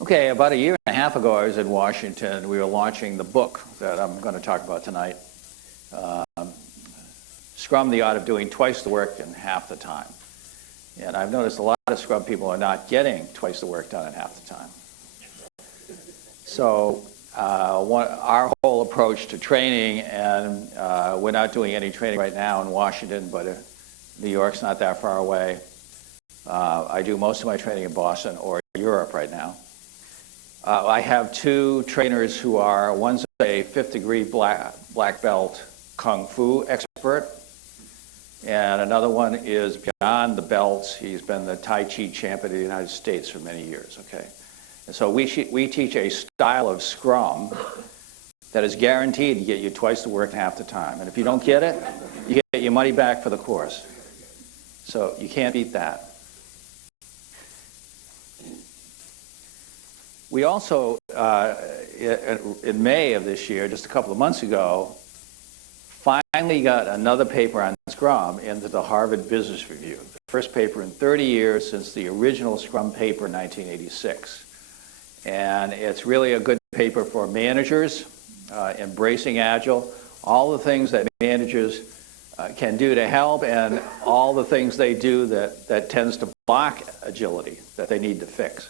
Okay, about a year and a half ago, I was in Washington. We were launching the book that I'm going to talk about tonight, Scrum, the Art of Doing Twice the Work in Half the Time. And I've noticed a lot of Scrum people are not getting twice the work done in half the time. So our whole approach to training, and we're not doing any training right now in Washington, but New York's not that far away. I do most of my training in Boston or Europe right now. I have two trainers who are, one's a 5th degree black belt Kung Fu expert, and another one is beyond the belts. He's been the Tai Chi champion of the United States for many years, okay? And so we teach a style of Scrum that is guaranteed to get you twice the work in half the time. And if you don't get it, you get your money back for the course. So you can't beat that. We also, in May of this year, just a couple of months ago, finally got another paper on Scrum into the Harvard Business Review. The first paper in 30 years since the original Scrum paper in 1986. And it's really a good paper for managers, embracing Agile, all the things that managers can do to help, and all the things they do that tends to block agility that they need to fix.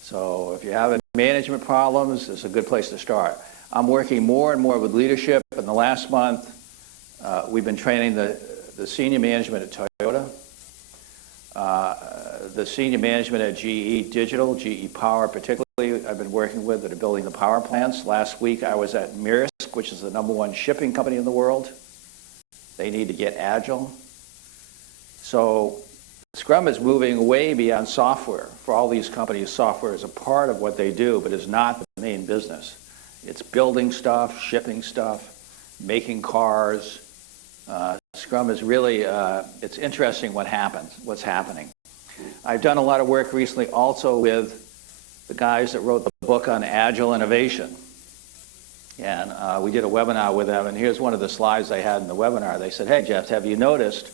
So if you have management problems, it's a good place to start. I'm working more and more with leadership. In the last month, we've been training the senior management at Toyota, the senior management at GE Digital, GE Power particularly, I've been working with that are building the power plants. Last week I was at Maersk, which is the #1 shipping company in the world. They need to get agile. So Scrum is moving way beyond software. For all these companies, software is a part of what they do, but it's not the main business. It's building stuff, shipping stuff, making cars. Scrum is really, it's interesting what's happening. I've done a lot of work recently also with the guys that wrote the book on Agile innovation. And we did a webinar with them, and here's one of the slides they had in the webinar. They said, hey, Jeff, have you noticed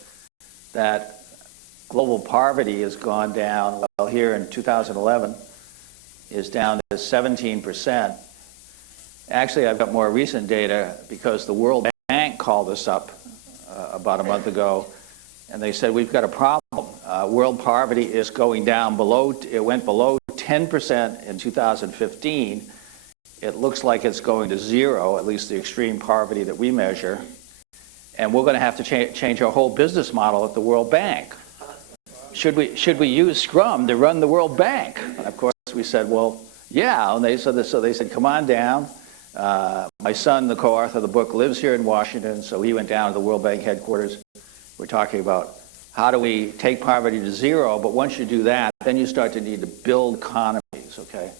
that global poverty has gone down, well, here in 2011, is down to 17%. Actually, I've got more recent data because the World Bank called us up about a month ago, and they said, we've got a problem. World poverty is going down below, it went below 10% in 2015. It looks like it's going to 0, at least the extreme poverty that we measure. And we're going to have to change our whole business model at the World Bank. Should we use Scrum to run the World Bank? And of course, we said, well, yeah. And so they said, come on down. My son, the co-author of the book, lives here in Washington, so he went down to the World Bank headquarters. We're talking about how do we take poverty to 0, but once you do that, then you start to need to build economies, okay?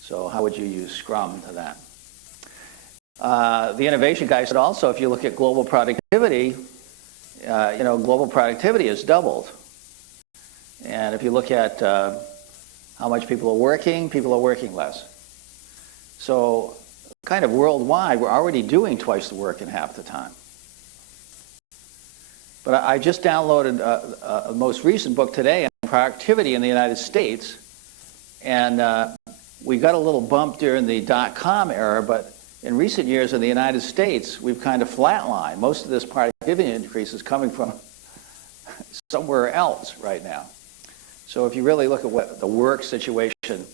So how would you use Scrum to that? The innovation guy said also, if you look at global productivity, global productivity has doubled. And if you look at how much people are working less. So kind of worldwide, we're already doing twice the work in half the time. But I just downloaded a most recent book today on productivity in the United States. And we got a little bump during the .com era, but in recent years in the United States, we've kind of flatlined. Most of this productivity increase is coming from somewhere else right now. So if you really look at what the work situation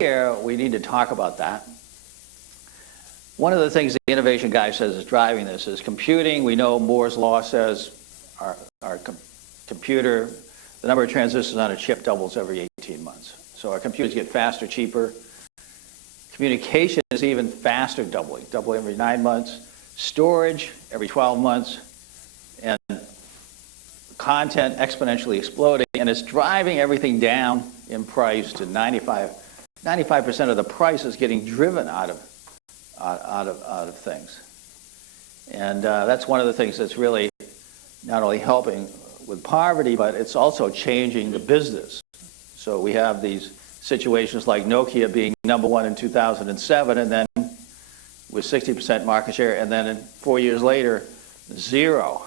here, we need to talk about that. One of the things the innovation guy says is driving this is computing. We know Moore's law says our computer, the number of transistors on a chip doubles every 18 months. So our computers get faster, cheaper. Communication is even faster, doubling every 9 months. Storage every 12 months. And content exponentially exploding, and it's driving everything down in price to 95% of the price is getting driven out of things. And that's one of the things that's really not only helping with poverty, but it's also changing the business. So we have these situations like Nokia being #1 in 2007, and then with 60% market share, and then 4 years later, 0.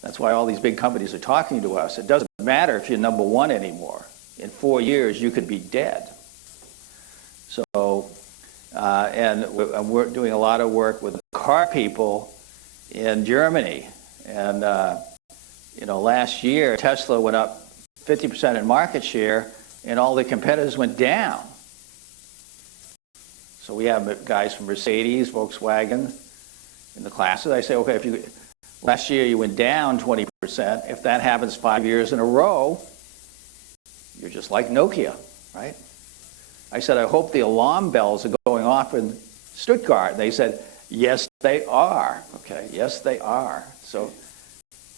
That's why all these big companies are talking to us. It doesn't matter if you're #1 anymore. in 4 years you could be dead. So, and we're doing a lot of work with car people in Germany. And, last year Tesla went up 50% in market share and all the competitors went down. So we have guys from Mercedes, Volkswagen in the classes. I say, okay, last year you went down 20%. If that happens 5 years in a row, you're just like Nokia, right? I said, I hope the alarm bells are going off in Stuttgart. They said, yes, they are. Okay, yes, they are. So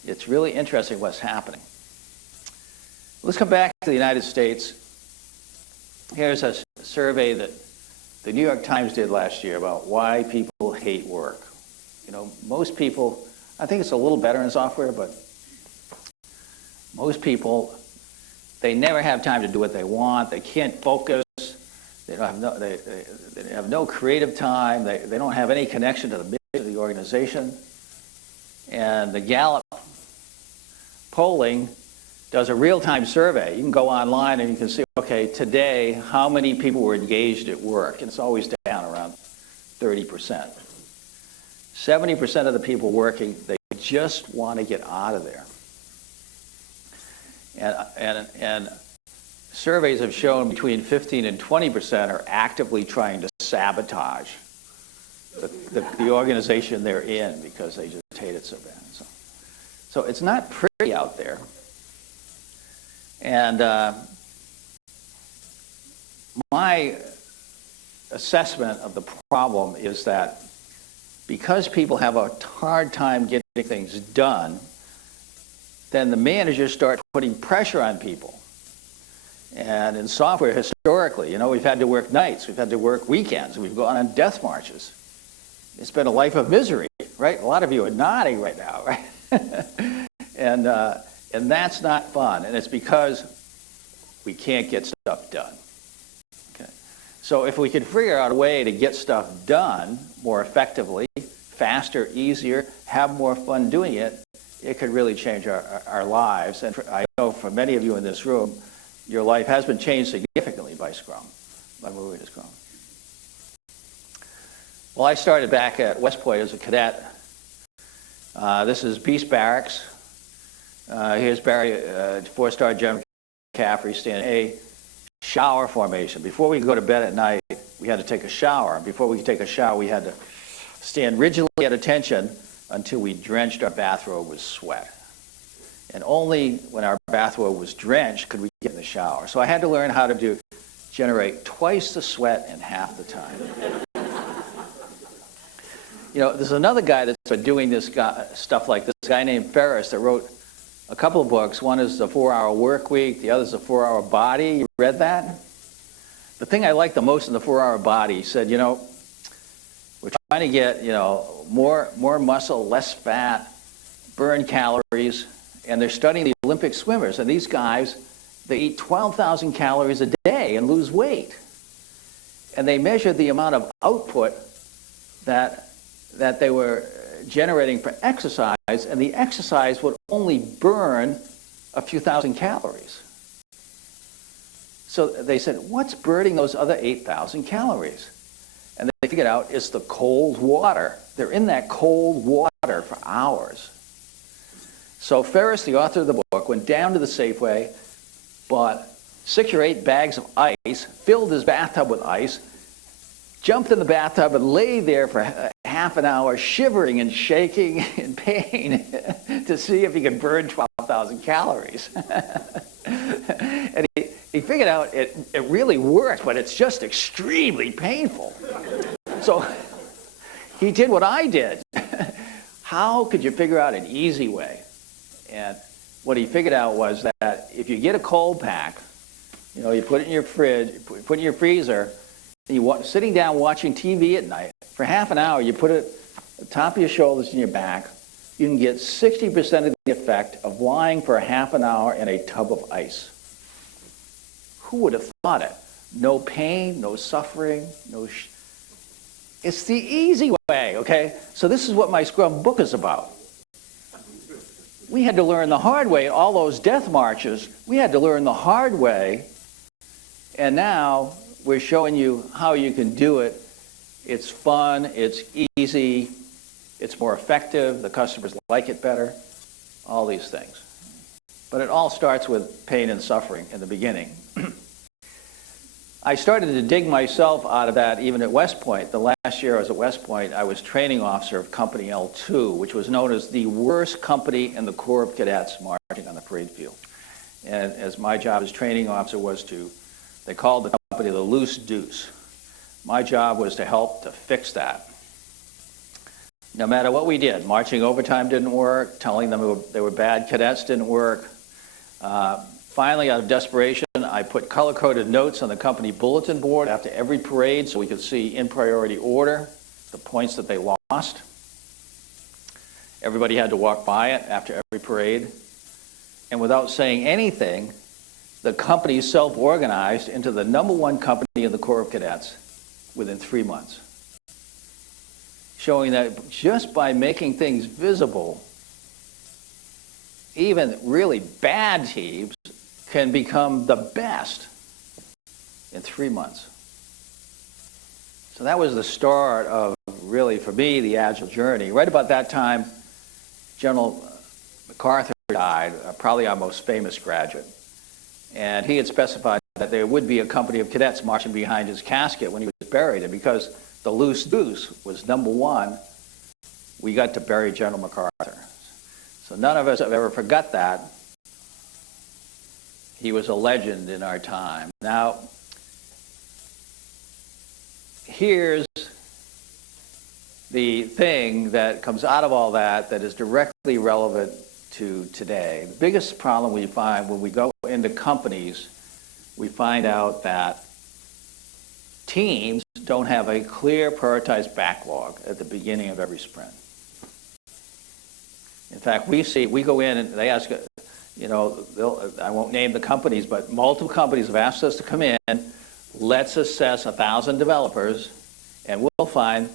it's really interesting what's happening. Let's come back to the United States. Here's a survey that the New York Times did last year about why people hate work. Most people, I think it's a little better in software, but most people, they never have time to do what they want. They can't focus. They have no creative time. They don't have any connection to the mission of the organization. And the Gallup polling does a real-time survey. You can go online and you can see, okay, today, how many people were engaged at work? And it's always down around 30%. 70% of the people working, they just want to get out of there. And surveys have shown between 15 and 20% are actively trying to sabotage the organization they're in because they just hate it so bad. So it's not pretty out there. And my assessment of the problem is that because people have a hard time getting things done, then the managers start putting pressure on people. And in software, historically, we've had to work nights, we've had to work weekends, we've gone on death marches. It's been a life of misery, right? A lot of you are nodding right now, right? And that's not fun, and it's because we can't get stuff done. Okay. So if we could figure out a way to get stuff done more effectively, faster, easier, have more fun doing it, it could really change our lives. And I know for many of you in this room, your life has been changed significantly by Scrum, by moving to Scrum. Well, I started back at West Point as a cadet. This is Beast Barracks. Here's Barry, 4-star General McCaffrey, standing a shower formation. Before we could go to bed at night, we had to take a shower. Before we could take a shower, we had to stand rigidly at attention until we drenched our bathrobe with sweat. And only when our bathrobe was drenched could we get in the shower. So I had to learn how to generate twice the sweat in half the time. There's another guy that's been doing this stuff like this, a guy named Ferris that wrote a couple of books. One is The 4-Hour Work Week, the other is The 4-Hour Body. You read that? The thing I like the most in The 4-Hour Body, he said, we're trying to get, more muscle, less fat, burn calories, and they're studying the Olympic swimmers. And these guys, they eat 12,000 calories a day and lose weight. And they measured the amount of output that they were generating for exercise, and the exercise would only burn a few thousand calories. So they said, what's burning those other 8,000 calories? And they figured out it's the cold water. They're in that cold water for hours. So Ferris, the author of the book, went down to the Safeway, bought 6 or 8 bags of ice, filled his bathtub with ice, jumped in the bathtub and lay there for half an hour, shivering and shaking in pain to see if he could burn 12,000 calories. And he figured out it really worked, but it's just extremely painful. So he did what I did. How could you figure out an easy way? And what he figured out was that if you get a cold pack, you put it in your fridge, put it in your freezer, and sitting down watching TV at night, for half an hour, you put it at the top of your shoulders and your back, you can get 60% of the effect of lying for a half an hour in a tub of ice. Who would have thought it? No pain, no suffering, it's the easy way, okay? So this is what my Scrum book is about. we had to learn the hard way. All those death marches, we had to learn the hard way. And now we're showing you how you can do it. It's fun, it's easy, it's more effective, the customers like it better, all these things. But it all starts with pain and suffering in the beginning. I started to dig myself out of that even at West Point. The last year I was at West Point, I was training officer of Company L2, which was known as the worst company in the Corps of Cadets marching on the parade field. And as my job as training officer was to, they called the company the Loose Deuce. My job was to help to fix that. No matter what we did, marching overtime didn't work, telling them they were bad cadets didn't work. Finally, out of desperation, I put color-coded notes on the company bulletin board after every parade so we could see in priority order the points that they lost. Everybody had to walk by it after every parade. And without saying anything, the company self-organized into the #1 company in the Corps of Cadets within 3 months. Showing that just by making things visible, even really bad teams can become the best in 3 months. So that was the start of, really, for me, the Agile journey. Right about that time, General MacArthur died, probably our most famous graduate. And he had specified that there would be a company of cadets marching behind his casket when he was buried. And because the Loose Deuce was #1, we got to bury General MacArthur. So none of us have ever forgot that. He was a legend in our time. Now, here's the thing that comes out of all that that is directly relevant to today. The biggest problem we find when we go into companies, we find out that teams don't have a clear prioritized backlog at the beginning of every sprint. In fact, we go in and they ask, you know, I won't name the companies, but multiple companies have asked us to come in, let's assess 1,000 developers, and we'll find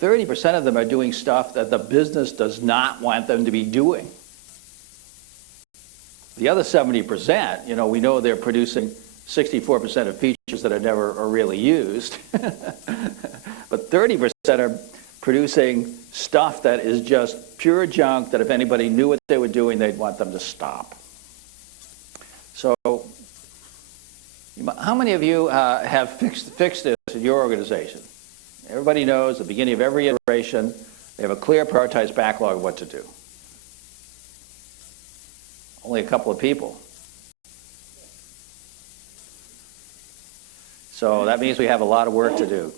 30% of them are doing stuff that the business does not want them to be doing. The other 70%, you know, we know they're producing 64% of features that are never are really used, but 30% are producing stuff that is just pure junk that if anybody knew what they were doing, they'd want them to stop. So how many of you have fixed this in your organization? Everybody knows at the beginning of every iteration, they have a clear prioritized backlog of what to do. Only a couple of people. So that means we have a lot of work to do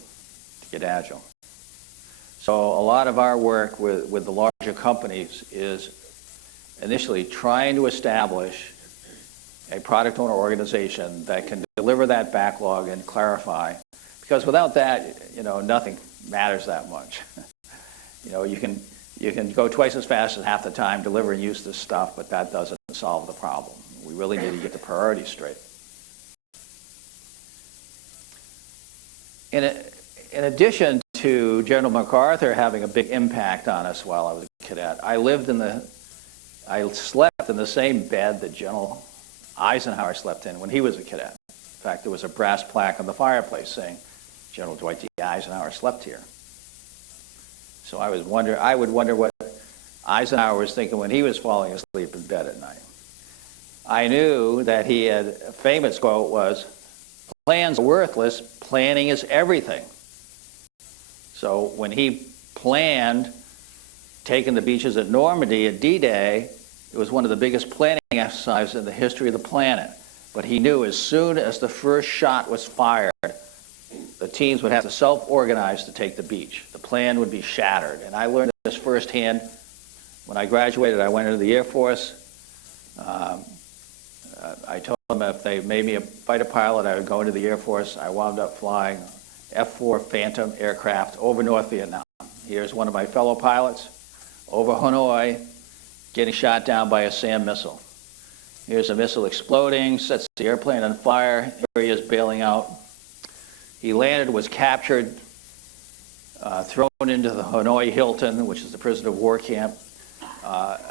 to get agile. So a lot of our work with the larger companies is initially trying to establish a product owner organization that can deliver that backlog and clarify. Because without that, you know, nothing matters that much. You know, you can go twice as fast as half the time, deliver and use this stuff, but that doesn't solve the problem. We really need to get the priorities straight. In addition to General MacArthur having a big impact on us while I was a cadet, I slept in the same bed that General Eisenhower slept in when he was a cadet. In fact, there was a brass plaque on the fireplace saying, General Dwight D. Eisenhower slept here. So I would wonder what Eisenhower was thinking when he was falling asleep in bed at night. I knew that he had, a famous quote was, plans are worthless, planning is everything. So when he planned taking the beaches at Normandy at D-Day, it was one of the biggest planning exercises in the history of the planet. But he knew as soon as the first shot was fired, the teams would have to self-organize to take the beach. The plan would be shattered. And I learned this firsthand. When I graduated, I went into the Air Force. I told them if they made me a fighter pilot, I would go into the Air Force. I wound up flying F-4 Phantom aircraft over North Vietnam. Here's one of my fellow pilots over Hanoi getting shot down by a SAM missile. Here's a missile exploding, sets the airplane on fire, areas bailing out. He landed, was captured, thrown into the Hanoi Hilton, which is the prisoner of war camp.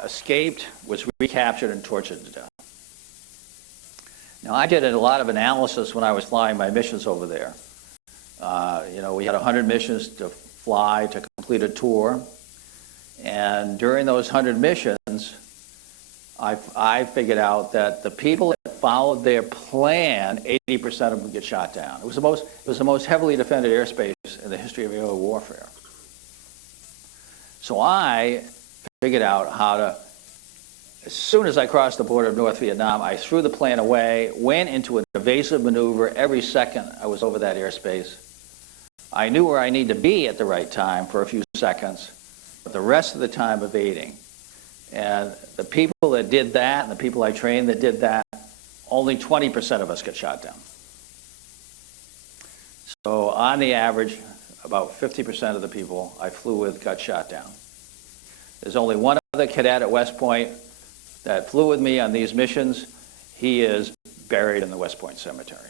escaped, was recaptured, and tortured to death. Now, I did a lot of analysis when I was flying my missions over there. We had 100 missions to fly to complete a tour. And during those 100 missions, I figured out that the people that followed their plan, 80% of them would get shot down. It was the most heavily defended airspace in the history of aerial warfare. So I figured out how to, as soon as I crossed the border of North Vietnam, I threw the plan away, went into an evasive maneuver every second I was over that airspace. I knew where I needed to be at the right time for a few seconds, but the rest of the time evading. And the people that did that, and the people I trained that did that, only 20% of us get shot down. So on the average, about 50% of the people I flew with got shot down. There's only one other cadet at West Point that flew with me on these missions. He is buried in the West Point Cemetery.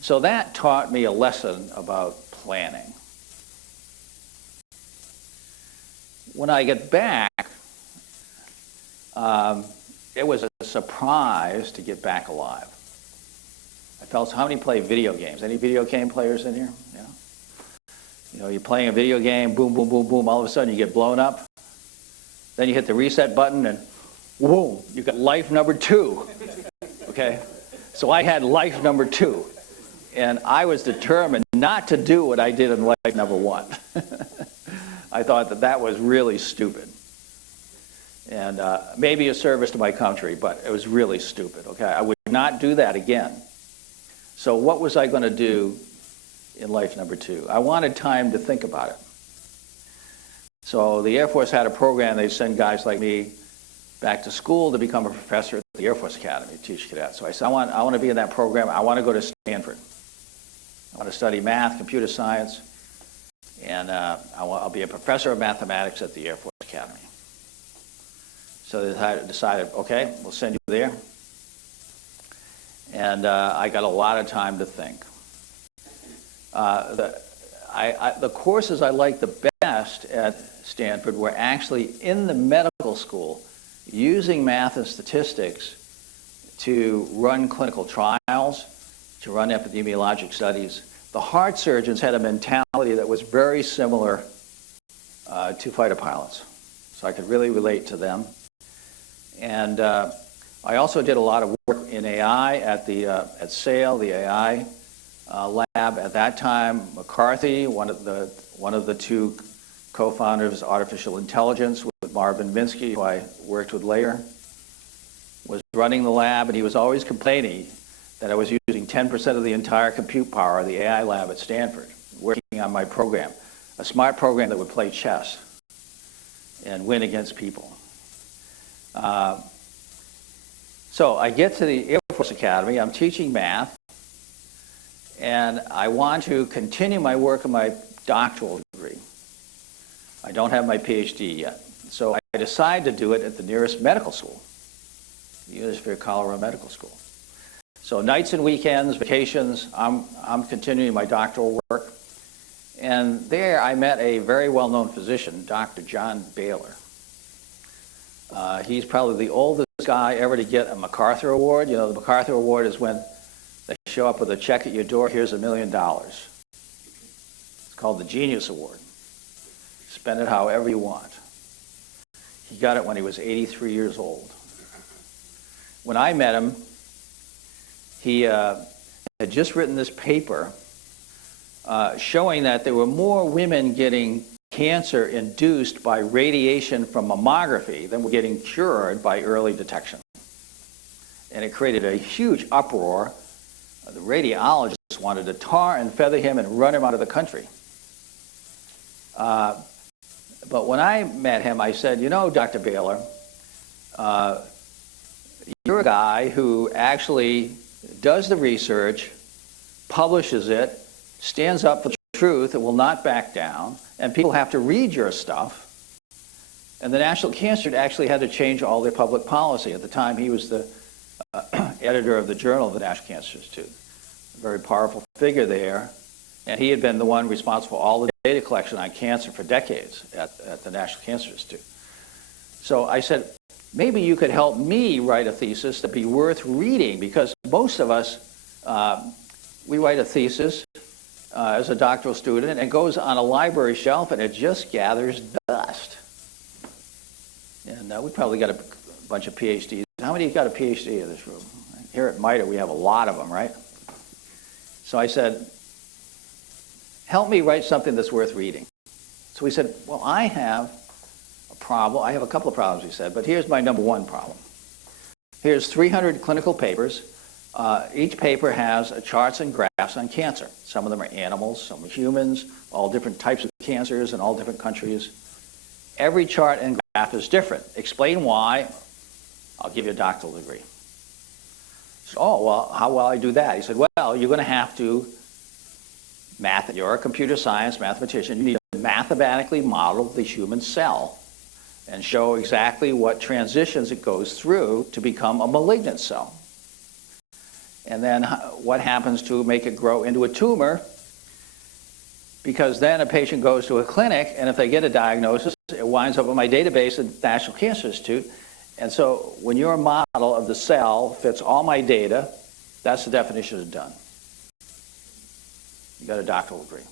So that taught me a lesson about planning. When I get back, it was a surprise to get back alive. I felt, how many play video games? Any video game players in here? Yeah. You're playing a video game, boom, boom, boom, boom, all of a sudden you get blown up. Then you hit the reset button and whoa, you got life number 2. Okay? So I had life number 2. And I was determined not to do what I did in life number 1. I thought that was really stupid. And maybe a service to my country, but it was really stupid, okay? I would not do that again. So what was I going to do in life number 2? I wanted time to think about it. So the Air Force had a program. They'd send guys like me back to school to become a professor at the Air Force Academy, teach cadets. So I said, I want to be in that program. I want to go to Stanford. I want to study math, computer science, and I'll be a professor of mathematics at the Air Force Academy. So they decided, okay, we'll send you there. And I got a lot of time to think. The courses I liked the best at Stanford were actually in the medical school, using math and statistics to run clinical trials, to run epidemiologic studies. The heart surgeons had a mentality that was very similar to fighter pilots. So I could really relate to them. And I also did a lot of work in AI at SAIL, the AI lab. At that time, McCarthy, one of the 2 co-founders of artificial intelligence with Marvin Minsky, who I worked with later, was running the lab, and he was always complaining that I was using 10% of the entire compute power of the AI lab at Stanford, working on my program, a smart program that would play chess and win against people. So I get to the Air Force Academy, I'm teaching math, and I want to continue my work on my doctoral degree. I don't have my PhD yet. So I decide to do it at the nearest medical school, the University of Colorado Medical School. So nights and weekends, vacations, I'm continuing my doctoral work. And there I met a very well-known physician, Dr. John Baylor. He's probably the oldest guy ever to get a MacArthur Award. The MacArthur Award is when they show up with a check at your door, here's $1 million. It's called the Genius Award. Spend it however you want. He got it when he was 83 years old. When I met him, he had just written this paper showing that there were more women getting cancer induced by radiation from mammography than were getting cured by early detection. And it created a huge uproar. The radiologists wanted to tar and feather him and run him out of the country. But when I met him, I said, Dr. Baylor, you're a guy who actually does the research, publishes it, stands up for the truth, and will not back down, and people have to read your stuff. And the National Cancer Institute actually had to change all their public policy. At the time, he was the editor of the Journal of the National Cancer Institute. A very powerful figure there. And he had been the one responsible for all the data collection on cancer for decades at the National Cancer Institute. So I said, maybe you could help me write a thesis that'd be worth reading, because most of us, we write a thesis as a doctoral student, and it goes on a library shelf and it just gathers dust. And we probably got a bunch of PhDs. How many got a PhD in this room? Here at MITRE, we have a lot of them, right? So I said, help me write something that's worth reading. So we said, well, I have a problem. I have a couple of problems, he said, but here's my number one problem. Here's 300 clinical papers. Each paper has charts and graphs on cancer. Some of them are animals, some are humans, all different types of cancers in all different countries. Every chart and graph is different. Explain why. I'll give you a doctoral degree. So, oh, well, how will I do that? He said, well, you're going to have to you're a computer science mathematician. You need to mathematically model the human cell and show exactly what transitions it goes through to become a malignant cell. And then what happens to make it grow into a tumor, because then a patient goes to a clinic, and if they get a diagnosis, it winds up in my database at the National Cancer Institute. And so when your model of the cell fits all my data, that's the definition of done. You got a doctoral degree.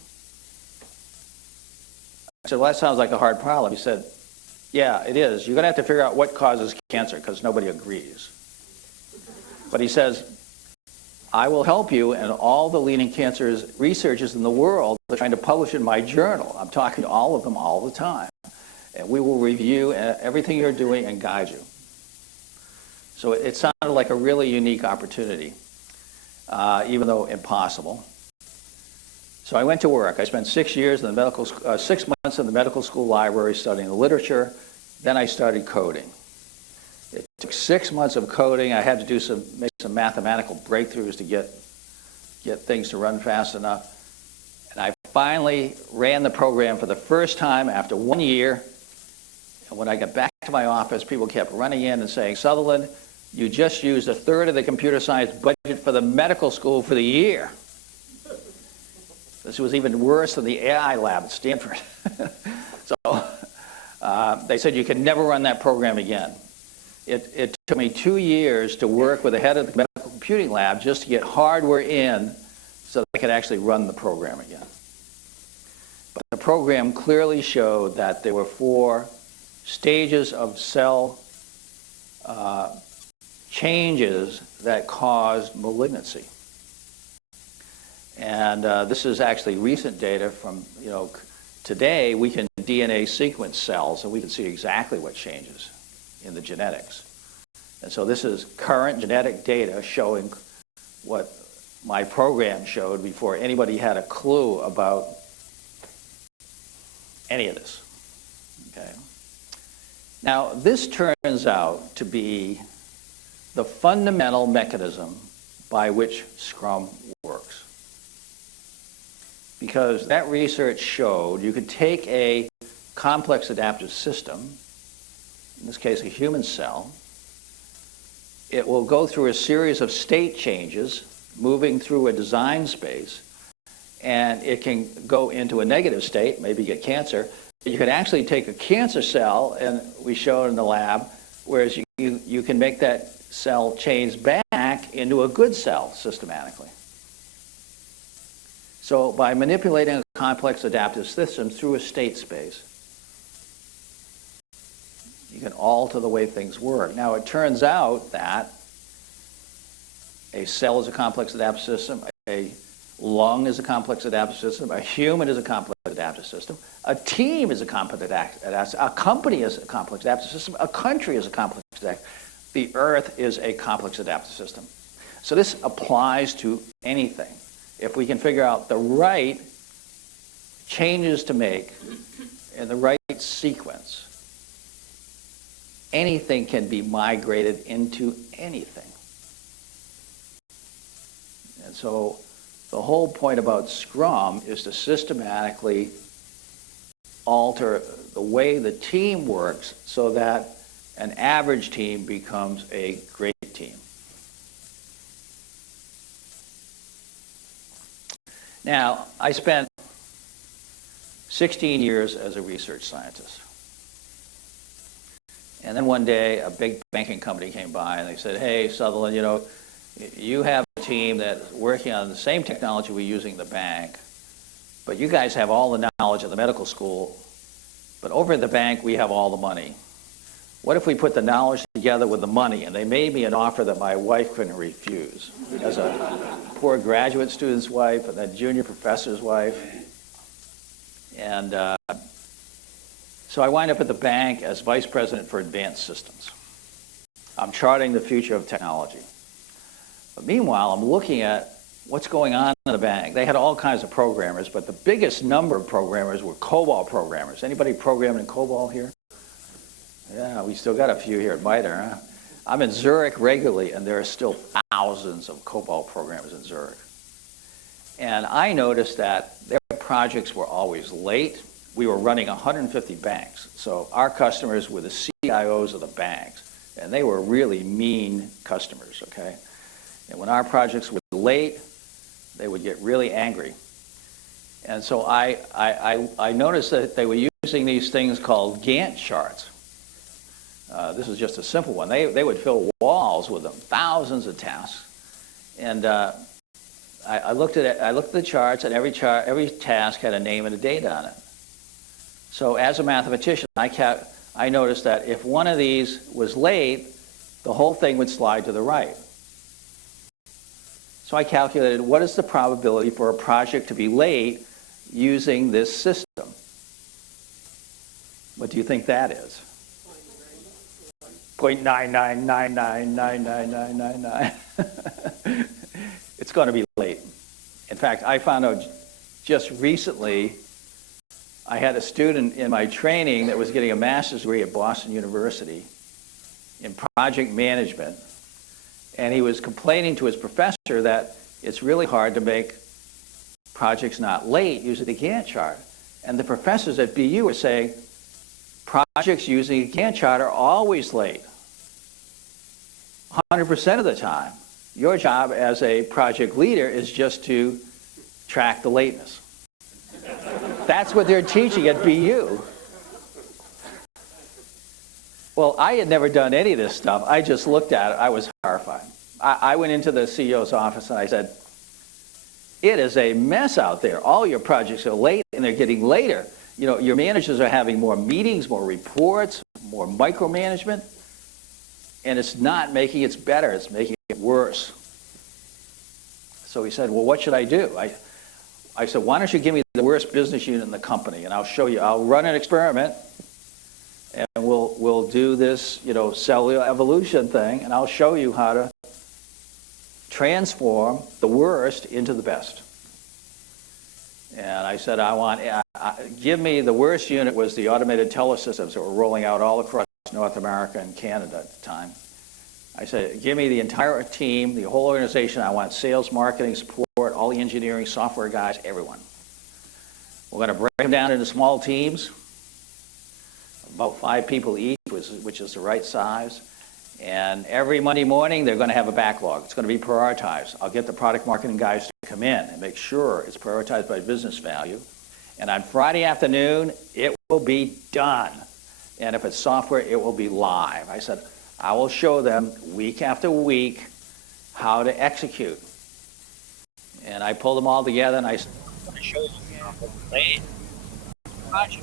I said, well, that sounds like a hard problem. He said, yeah, it is. You're going to have to figure out what causes cancer, because nobody agrees. But he says, I will help you, and all the leading cancer researchers in the world are trying to publish in my journal. I'm talking to all of them all the time. And we will review everything you're doing and guide you. So it sounded like a really unique opportunity, even though impossible. So I went to work. I spent 6 years in the 6 months in the medical school library studying the literature. Then I started coding. It took 6 months of coding. I had to make some mathematical breakthroughs to get things to run fast enough. And I finally ran the program for the first time after 1 year. And when I got back to my office, people kept running in and saying, Sutherland, you just used a third of the computer science budget for the medical school for the year. This was even worse than the AI lab at Stanford. So they said you could never run that program again. It took me 2 years to work with the head of the medical computing lab just to get hardware in so that I could actually run the program again. But the program clearly showed that there were 4 stages of cell changes that caused malignancy. And this is actually recent data from, today we can DNA sequence cells and we can see exactly what changes in the genetics. And so this is current genetic data showing what my program showed before anybody had a clue about any of this. Okay. Now, this turns out to be the fundamental mechanism by which Scrum works. Because that research showed you could take a complex adaptive system, in this case a human cell, it will go through a series of state changes, moving through a design space, and it can go into a negative state, maybe get cancer. You can actually take a cancer cell, and we showed in the lab, whereas you can make that cell change back into a good cell systematically. So by manipulating a complex adaptive system through a state space, you can alter the way things work. Now, it turns out that a cell is a complex adaptive system, a lung is a complex adaptive system, a human is a complex adaptive system, a team is a complex adaptive system, a company is a complex adaptive system, a country is a complex adaptive system. The Earth is a complex adaptive system. So this applies to anything. If we can figure out the right changes to make in the right sequence, anything can be migrated into anything. And so the whole point about Scrum is to systematically alter the way the team works so that an average team becomes a great team. Now, I spent 16 years as a research scientist. And then one day, a big banking company came by and they said, hey, Sutherland, you have a team that's working on the same technology we're using in the bank, but you guys have all the knowledge of the medical school, but over at the bank, we have all the money. What if we put the knowledge together with the money? And they made me an offer that my wife couldn't refuse. As a poor graduate student's wife and then junior professor's wife. And so I wind up at the bank as vice president for advanced systems. I'm charting the future of technology. But meanwhile, I'm looking at what's going on in the bank. They had all kinds of programmers, but the biggest number of programmers were COBOL programmers. Anybody programming in COBOL here? Yeah, we still got a few here at MITRE, huh? I'm in Zurich regularly, and there are still thousands of COBOL programmers in Zurich. And I noticed that their projects were always late. We were running 150 banks. So our customers were the CIOs of the banks, and they were really mean customers, okay? And when our projects were late, they would get really angry. And so I noticed that they were using these things called Gantt charts. This is just a simple one. They would fill walls with them, thousands of tasks. And I looked at it. I looked at the charts, and every task had a name and a date on it. So as a mathematician, I noticed that if one of these was late, the whole thing would slide to the right. So I calculated what is the probability for a project to be late using this system. What do you think that is? 0.999999999. It's going to be late. In fact, I found out just recently, I had a student in my training that was getting a master's degree at Boston University in project management, and he was complaining to his professor that it's really hard to make projects not late using the Gantt chart. And the professors at BU were saying, projects using a Gantt chart are always late, 100% of the time. Your job as a project leader is just to track the lateness. That's what they're teaching at BU. Well, I had never done any of this stuff. I just looked at it. I was horrified. I went into the CEO's office and I said, it is a mess out there. All your projects are late and they're getting later. Your managers are having more meetings, more reports, more micromanagement, and it's not making it better. It's making it worse. So he said, well, what should I do? I said, why don't you give me the worst business unit in the company, and I'll show you. I'll run an experiment, and we'll do this, cellular evolution thing, and I'll show you how to transform the worst into the best. And I said, give me the worst unit was the automated teller systems that were rolling out all across North America and Canada at the time. I said, give me the entire team, the whole organization. I want sales, marketing, support, all the engineering, software guys, everyone. We're going to break them down into small teams, about 5 people each, which is the right size. And every Monday morning, they're going to have a backlog. It's going to be prioritized. I'll get the product marketing guys to come in and make sure it's prioritized by business value. And on Friday afternoon, it will be done. And if it's software, it will be live. I said, I will show them week after week how to execute. And I pulled them all together, and I said, I'm going to show you how to lay project.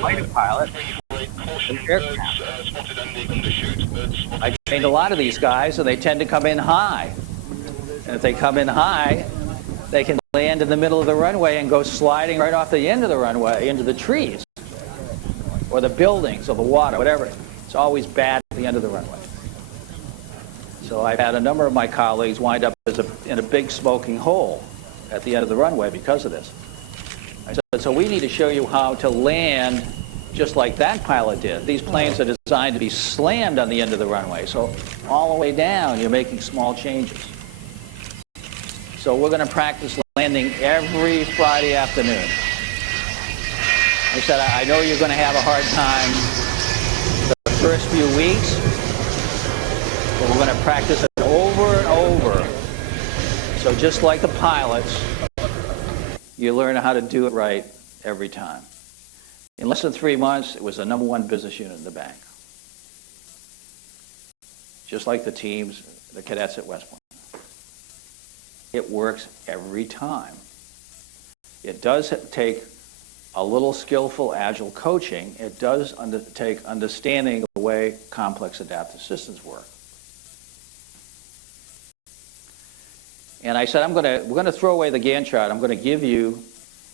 Fighter pilot, an aircraft. I trained a lot of these guys, and they tend to come in high. And if they come in high, they can land in the middle of the runway and go sliding right off the end of the runway into the trees, or the buildings, or the water, whatever. It's always bad at the end of the runway. So I've had a number of my colleagues wind up in a big smoking hole at the end of the runway because of this. I said, so we need to show you how to land just like that pilot did. These planes are designed to be slammed on the end of the runway. So all the way down, you're making small changes. So we're going to practice landing every Friday afternoon. I said, I know you're going to have a hard time the first few weeks, but we're going to practice it over and over. So So just like the pilots, you learn how to do it right every time. In less than 3 months, it was the #1 business unit in the bank. Just like the teams, the cadets at West Point. It works every time. It does take a little skillful, agile coaching. It does take understanding the way complex adaptive systems work. And I said, we're going to throw away the Gantt chart. I'm going to give you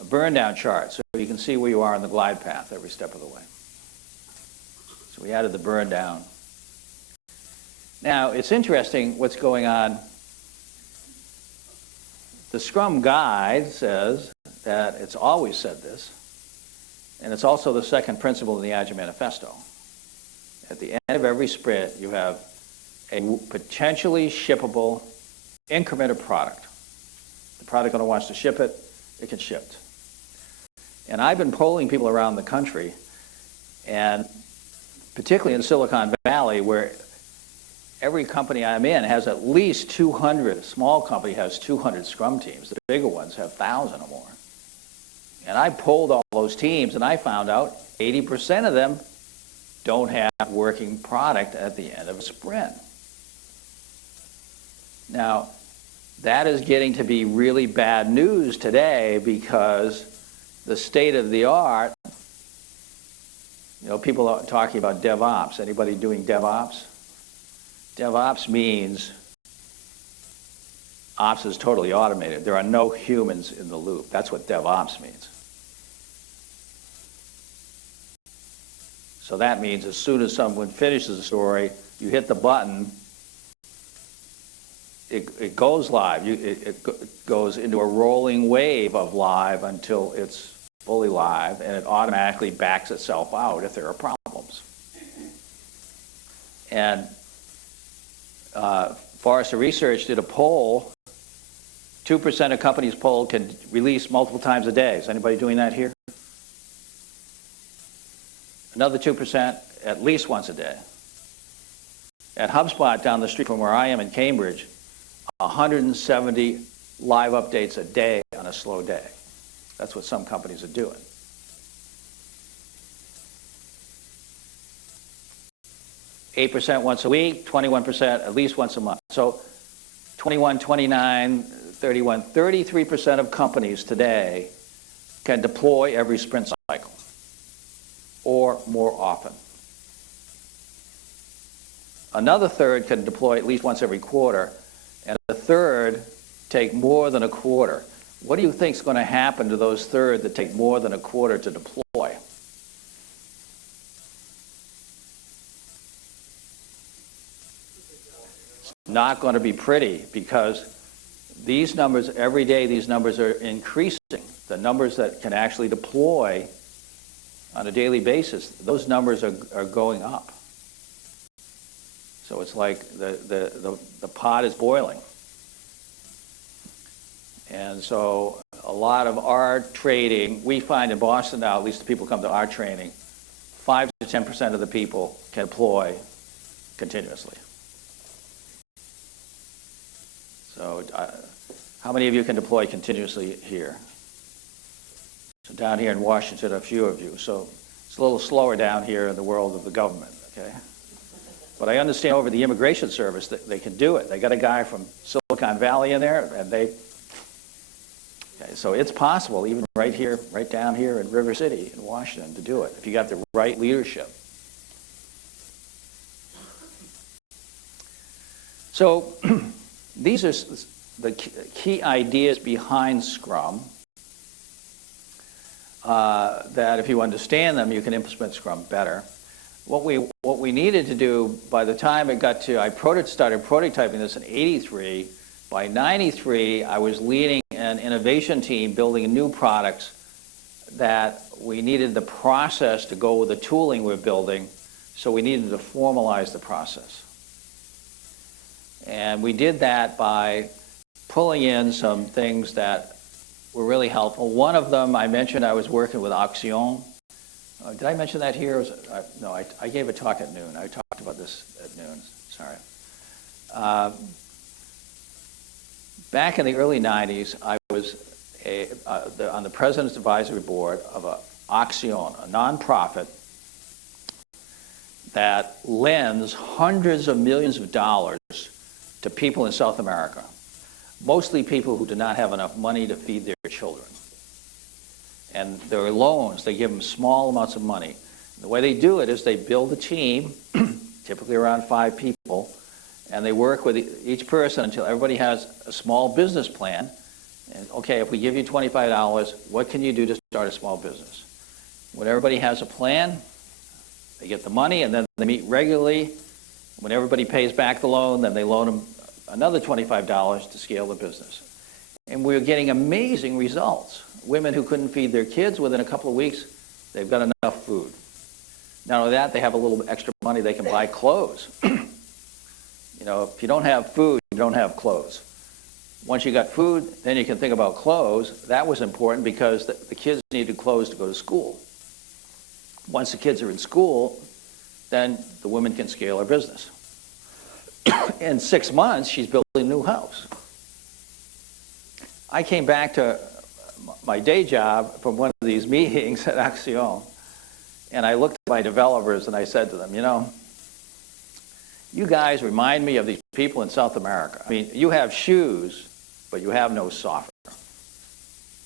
a burndown chart so you can see where you are on the glide path every step of the way. So we added the burndown. Now, it's interesting what's going on. The Scrum guide says that it's always said this, and it's also the second principle in the Agile Manifesto. At the end of every sprint, you have a potentially shippable increment of product. The product owner wants to ship it, it gets shipped. And I've been polling people around the country, and particularly in Silicon Valley, where every company I'm in has at least 200. A small company has 200 Scrum teams. The bigger ones have 1,000 or more. And I polled all those teams, and I found out 80% of them don't have working product at the end of a sprint. Now, that is getting to be really bad news today because the state of the art, people are talking about DevOps. Anybody doing DevOps? DevOps means ops is totally automated. There are no humans in the loop. That's what DevOps means. So that means as soon as someone finishes a story, you hit the button, it goes live. It goes into a rolling wave of live until it's fully live, and it automatically backs itself out if there are problems. And Forrester Research did a poll. 2% of companies polled can release multiple times a day. Is anybody doing that here? Another 2% at least once a day. At HubSpot down the street from where I am in Cambridge, 170 live updates a day on a slow day. That's what some companies are doing. 8% once a week, 21% at least once a month. So 21, 29, 31, 33% of companies today can deploy every sprint cycle or more often. Another third can deploy at least once every quarter, and a third take more than a quarter. What do you think is going to happen to those third that take more than a quarter to deploy? It's not going to be pretty because these numbers, every day these numbers are increasing. The numbers that can actually deploy on a daily basis, those numbers are going up. So it's like the pot is boiling. And so a lot of our trading, we find in Boston now, at least the people come to our training, 5 to 10% of the people can deploy continuously. So how many of you can deploy continuously here? So down here in Washington, a few of you. So it's a little slower down here in the world of the government, okay? But I understand over the Immigration Service that they can do it. They got a guy from Silicon Valley in there, and okay, so it's possible even right here, right down here in River City in Washington to do it if you got the right leadership. So these are the key ideas behind Scrum that if you understand them, you can implement Scrum better. What we needed to do by the time it got to, I started prototyping this in '83. By '93, I was leading an innovation team building new products that we needed the process to go with the tooling we're building, so we needed to formalize the process. And we did that by pulling in some things that were really helpful. One of them, I mentioned I was working with Action. Did I mention that here? No, I gave a talk at noon. I talked about this at noon, sorry. Back in the early 90s, I was on the President's Advisory Board of Action, a nonprofit that lends hundreds of millions of dollars to people in South America, mostly people who do not have enough money to feed their children. And their loans, they give them small amounts of money. The way they do it is they build a team, typically around 5 people, and they work with each person until everybody has a small business plan. And okay, if we give you $25, what can you do to start a small business? When everybody has a plan, they get the money, and then they meet regularly. When everybody pays back the loan, then they loan them another $25 to scale the business. And we're getting amazing results. Women who couldn't feed their kids, within a couple of weeks, they've got enough food. Not only that, they have a little extra money, they can buy clothes. You know, if you don't have food, you don't have clothes. Once you got food, then you can think about clothes. That was important because the kids needed clothes to go to school. Once the kids are in school, then the women can scale her business. In 6 months, she's building a new house. I came back to my day job from one of these meetings at Action, and I looked at my developers and I said to them, you know, you guys remind me of these people in South America. I mean, you have shoes, but you have no software.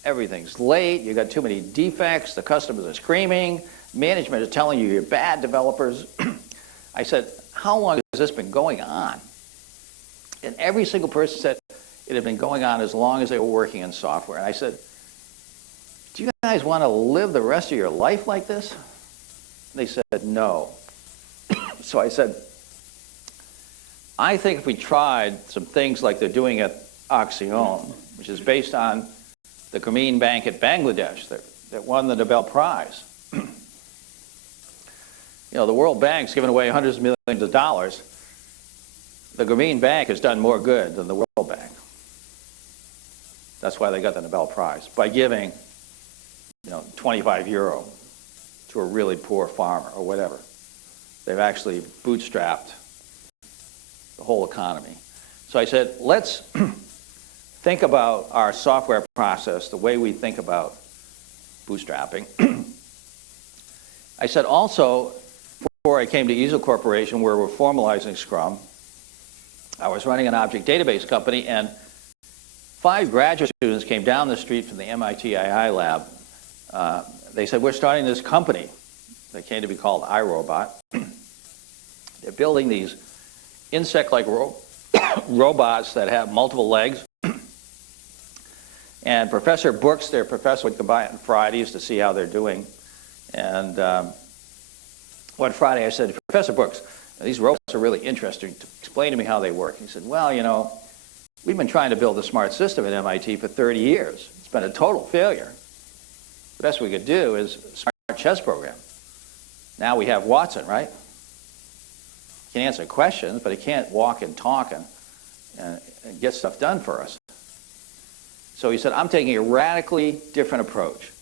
Everything's late, you got too many defects, the customers are screaming, management is telling you you're bad developers. I said, how long has this been going on? And every single person said it had been going on as long as they were working in software. And I said, do you guys want to live the rest of your life like this? And they said, no. So I said, I think if we tried some things like they're doing at Action, which is based on the Grameen Bank at Bangladesh that won the Nobel Prize. You know, the World Bank's given away hundreds of millions of dollars. The Grameen Bank has done more good than the World Bank. That's why they got the Nobel Prize, by giving, you know, 25 euro to a really poor farmer or whatever. They've actually bootstrapped the whole economy. So I said, let's think about our software process the way we think about bootstrapping. I said also, before I came to Easel Corporation, where we're formalizing Scrum, I was running an object database company, and 5 graduate students came down the street from the MIT II lab. They said, we're starting this company that came to be called iRobot. They're building these insect-like robots that have multiple legs. And Professor Brooks, their professor, would come by on Fridays to see how they're doing. And one Friday I said, Professor Brooks, these robots are really interesting. Explain to me how they work. He said, well, you know, we've been trying to build a smart system at MIT for 30 years. It's been a total failure. The best we could do is a smart chess program. Now we have Watson, right? He can answer questions, but he can't walk and talk and get stuff done for us. So he said, I'm taking a radically different approach.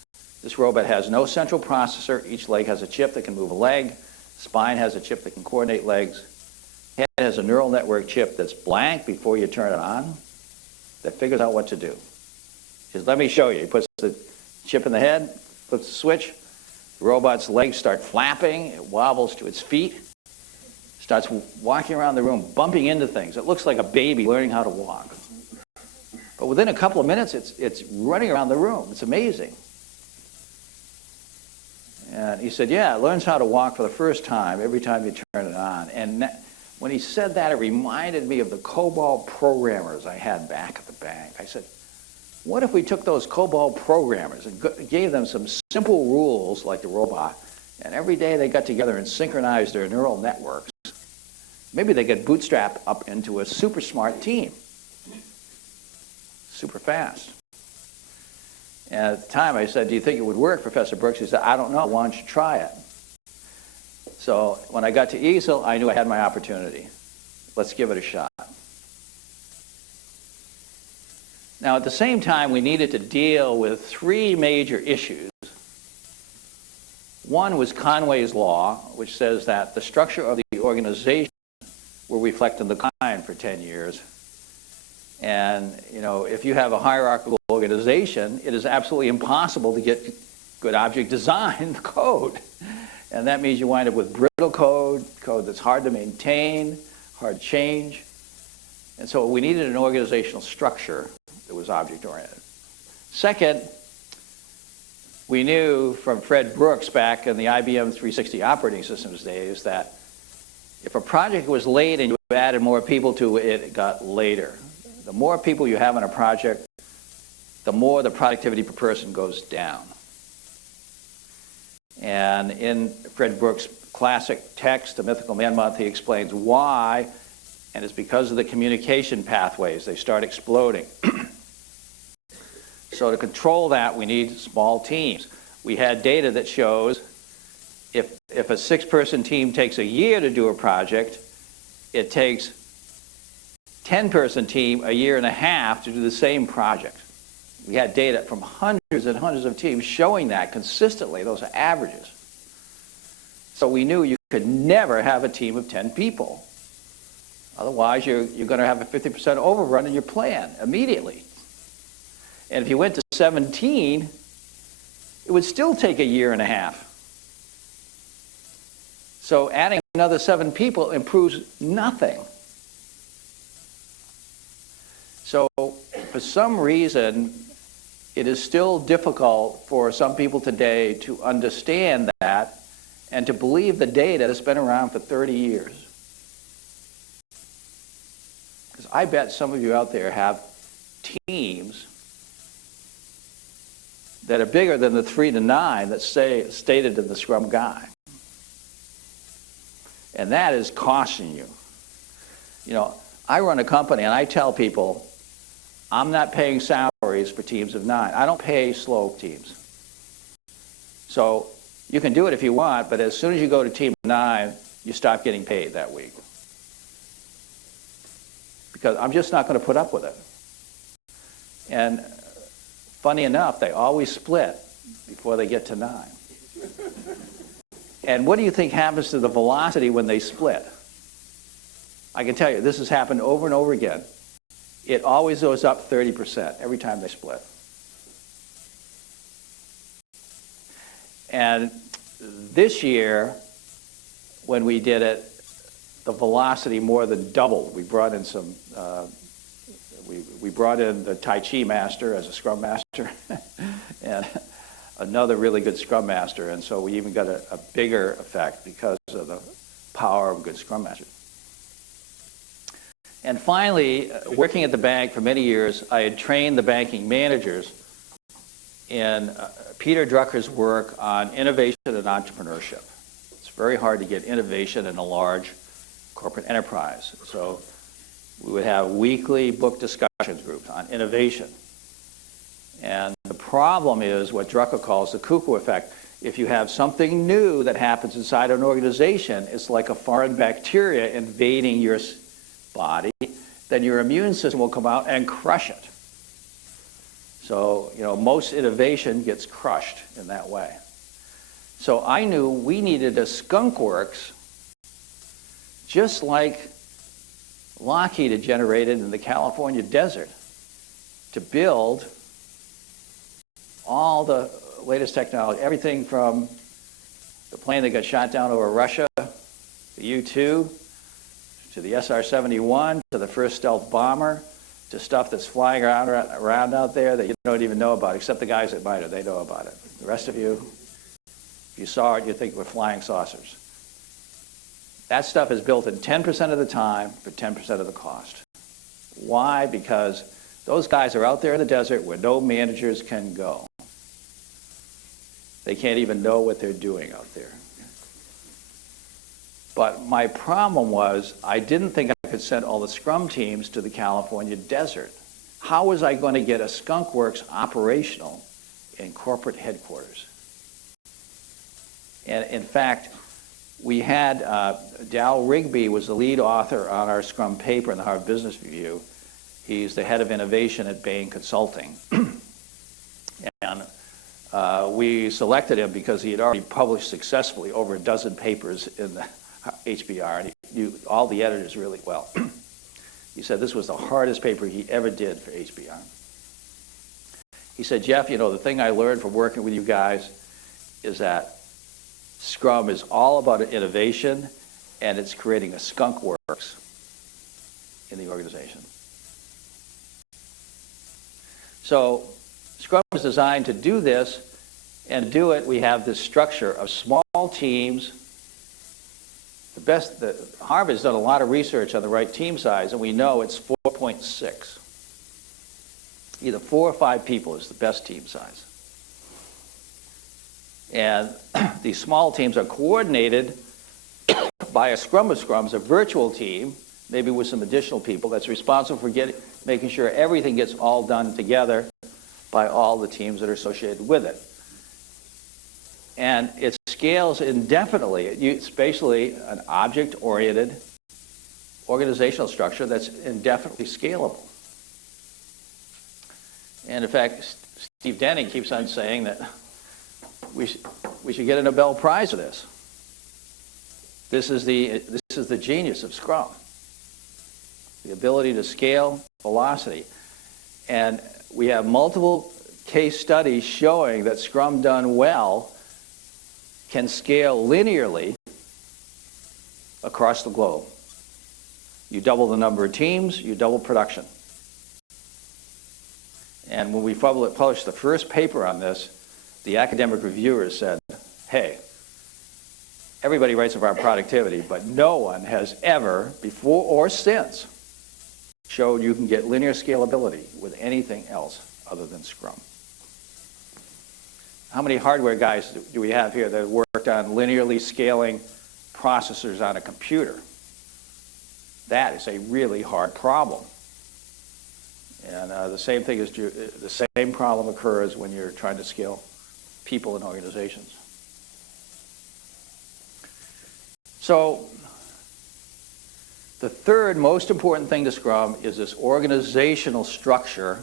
This robot has no central processor. Each leg has a chip that can move a leg. Spine has a chip that can coordinate legs. Head has a neural network chip that's blank before you turn it on, that figures out what to do. He says, let me show you. He puts the chip in the head, flips the switch. The robot's legs start flapping. It wobbles to its feet. Starts walking around the room, bumping into things. It looks like a baby learning how to walk. But within a couple of minutes, it's running around the room. It's amazing. And he said, yeah, it learns how to walk for the first time every time you turn it on. And when he said that, it reminded me of the COBOL programmers I had back at the bank. I said, what if we took those COBOL programmers and gave them some simple rules like the robot, and every day they got together and synchronized their neural networks? Maybe they could bootstrap up into a super smart team, super fast. And at the time I said, do you think it would work, Professor Brooks? He said, I don't know, why don't you try it? So when I got to Easel, I knew I had my opportunity. Let's give it a shot. Now at the same time, we needed to deal with 3 major issues. One was Conway's Law, which says that the structure of the organization will reflect in the decline for 10 years. And if you have a hierarchical organization, it is absolutely impossible to get good object design code. And that means you wind up with brittle code that's hard to maintain, hard to change. And so we needed an organizational structure that was object-oriented. Second, we knew from Fred Brooks back in the IBM 360 operating systems days that if a project was late and you added more people to it, it got later. The more people you have in a project, the more the productivity per person goes down. And in Fred Brooks' classic text, The Mythical Man Month, he explains why, and it's because of the communication pathways. They start exploding. So to control that, we need small teams. We had data that shows if a 6-person team takes a year to do a project, it takes 10-person team a year and a half to do the same project. We had data from hundreds and hundreds of teams showing that consistently. Those are averages. So we knew you could never have a team of 10 people. Otherwise, you're going to have a 50% overrun in your plan immediately. And if you went to 17, it would still take a year and a half. So adding another 7 people improves nothing. So for some reason, it is still difficult for some people today to understand that and to believe the data that's been around for 30 years. Because I bet some of you out there have teams that are bigger than the 3 to 9 that's stated in the Scrum Guide. And that is costing you. I run a company and I tell people, I'm not paying salaries for teams of 9. I don't pay slow teams. So you can do it if you want, but as soon as you go to team of 9, you stop getting paid that week. Because I'm just not going to put up with it. And funny enough, they always split before they get to 9. And what do you think happens to the velocity when they split? I can tell you, this has happened over and over again. It always goes up 30% every time they split. And this year, when we did it, the velocity more than doubled. We brought in some, we brought in the Tai Chi master as a Scrum master, and another really good Scrum master, and so we even got a bigger effect because of the power of a good Scrum master. And finally, working at the bank for many years, I had trained the banking managers in Peter Drucker's work on innovation and entrepreneurship. It's very hard to get innovation in a large corporate enterprise. So we would have weekly book discussion groups on innovation. And the problem is what Drucker calls the cuckoo effect. If you have something new that happens inside an organization, it's like a foreign bacteria invading your body, then your immune system will come out and crush it. So, most innovation gets crushed in that way. So I knew we needed a skunk works just like Lockheed had generated in the California desert to build all the latest technology, everything from the plane that got shot down over Russia, the U-2, to the SR-71, to the first stealth bomber, to stuff that's flying around out there that you don't even know about, except the guys that might have, they know about it. The rest of you, if you saw it, you'd think we're flying saucers. That stuff is built in 10% of the time for 10% of the cost. Why? Because those guys are out there in the desert where no managers can go. They can't even know what they're doing out there. But my problem was I didn't think I could send all the Scrum teams to the California desert. How was I going to get a skunk works operational in corporate headquarters? And in fact, we had Dal Rigby was the lead author on our Scrum paper in the Harvard Business Review. He's the head of innovation at Bain Consulting. And we selected him because he had already published successfully over a dozen papers in the HBR, and he knew all the editors really well. He said this was the hardest paper he ever did for HBR. He said, Jeff, you know, the thing I learned from working with you guys is that Scrum is all about innovation, and it's creating a skunk works in the organization. So Scrum is designed to do this, and to do it, we have this structure of small teams. Harvard's done a lot of research on the right team size, and we know it's 4.6. Either 4 or 5 people is the best team size. And these small teams are coordinated by a scrum of scrums, a virtual team, maybe with some additional people, that's responsible for making sure everything gets all done together by all the teams that are associated with it. And it scales indefinitely. It's basically an object-oriented organizational structure that's indefinitely scalable. And in fact, Steve Denning keeps on saying that we should get a Nobel Prize for this. This is the genius of Scrum, the ability to scale velocity. And we have multiple case studies showing that Scrum done well can scale linearly across the globe. You double the number of teams, you double production. And when we published the first paper on this, the academic reviewers said, hey, everybody writes about productivity, but no one has ever, before or since, showed you can get linear scalability with anything else other than Scrum. How many hardware guys do we have here that worked on linearly scaling processors on a computer? That is a really hard problem. And the same problem occurs when you're trying to scale people and organizations. So the third most important thing to Scrum is this organizational structure.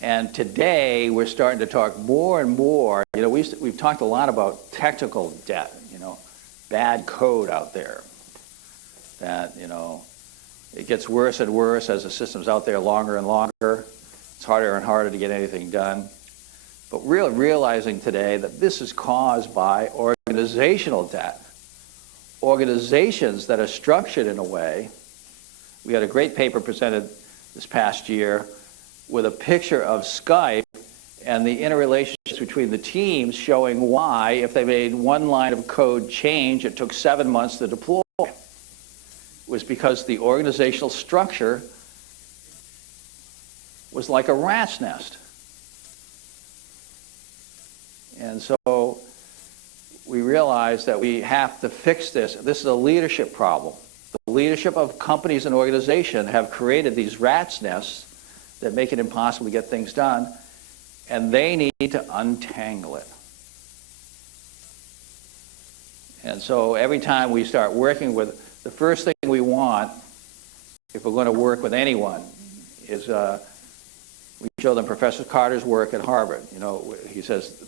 And today we're starting to talk more and more. You know, we've talked a lot about technical debt. You know, bad code out there. That, you know, it gets worse and worse as the system's out there longer and longer. It's harder and harder to get anything done. But really realizing today that this is caused by organizational debt. Organizations that are structured in a way. We had a great paper presented this past year with a picture of Skype and the interrelationships between the teams, showing why, if they made one line of code change, it took 7 months to deploy. It was because the organizational structure was like a rat's nest. And so we realized that we have to fix this. This is a leadership problem. The leadership of companies and organizations have created these rat's nests that make it impossible to get things done, and they need to untangle it. And so every time we start working with, the first thing we want, if we're going to work with anyone, is we show them Professor Carter's work at Harvard. You know, he says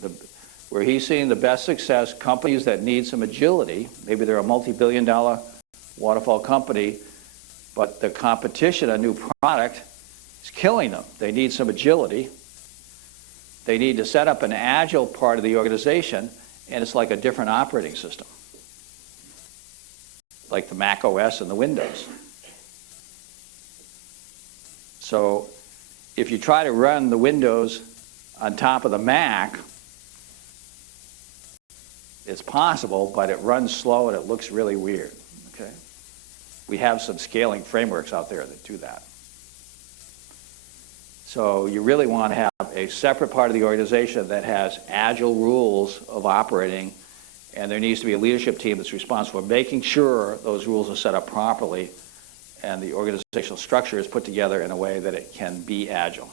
where he's seeing the best success, companies that need some agility, maybe they're a multi-billion-dollar waterfall company, but the competition, a new product, is killing them. They need some agility. They need to set up an agile part of the organization, and it's like a different operating system, like the Mac OS and the Windows. So if you try to run the Windows on top of the Mac, it's possible, but it runs slow and it looks really weird. Okay? We have some scaling frameworks out there that do that. So you really want to have a separate part of the organization that has agile rules of operating, and there needs to be a leadership team that's responsible for making sure those rules are set up properly and the organizational structure is put together in a way that it can be agile.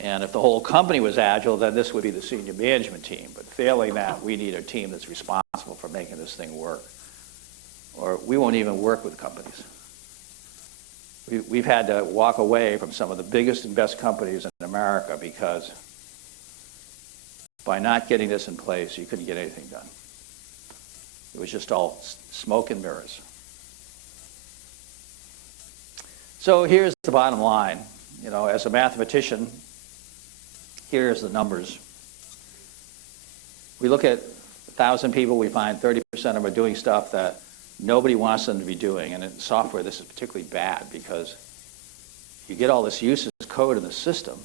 And if the whole company was agile, then this would be the senior management team. But failing that, we need a team that's responsible for making this thing work. Or we won't even work with companies. We've had to walk away from some of the biggest and best companies in America because by not getting this in place, you couldn't get anything done. It was just all smoke and mirrors. So here's the bottom line. You know, as a mathematician, here's the numbers. We look at 1,000 people, we find 30% of them are doing stuff that nobody wants them to be doing. And in software, this is particularly bad because you get all this useless code in the system.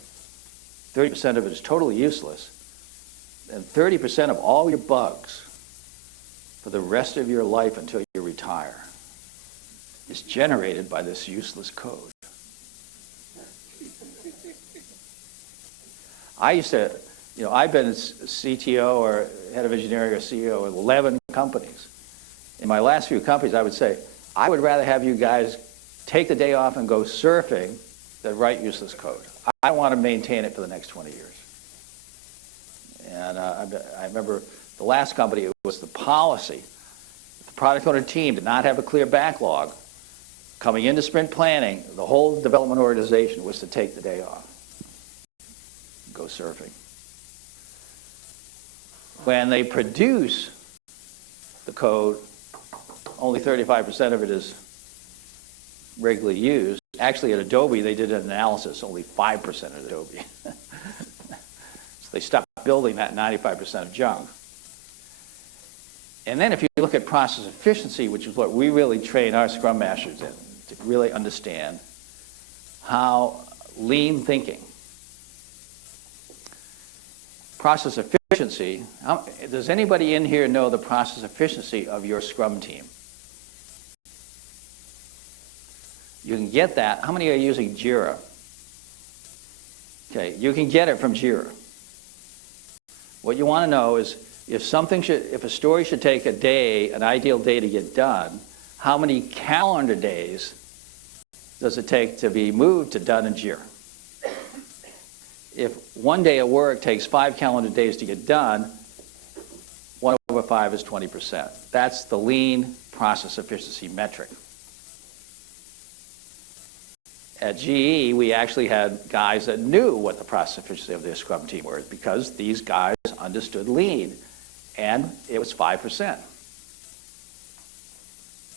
30% of it is totally useless. And 30% of all your bugs for the rest of your life until you retire is generated by this useless code. I used to, you know, I've been a CTO or head of engineering or CEO of 11 companies. In my last few companies, I would say, I would rather have you guys take the day off and go surfing than write useless code. I want to maintain it for the next 20 years. And I remember the last company, it was the policy. The product owner team did not have a clear backlog. Coming into sprint planning, the whole development organization was to take the day off, go surfing. When they produce the code, only 35% of it is regularly used. Actually, at Adobe, they did an analysis, only 5% at Adobe. So they stopped building that 95% of junk. And then if you look at process efficiency, which is what we really train our Scrum Masters in, to really understand how lean thinking, process efficiency, does anybody in here know the process efficiency of your Scrum team? You can get that. How many are using Jira? Okay, you can get it from Jira. What you want to know is if a story should take a day, an ideal day to get done, how many calendar days does it take to be moved to done in Jira? If one day of work takes 5 calendar days to get done, 1/5 is 20%. That's the lean process efficiency metric. At GE, we actually had guys that knew what the process efficiency of their Scrum team was because these guys understood lean, and it was 5%.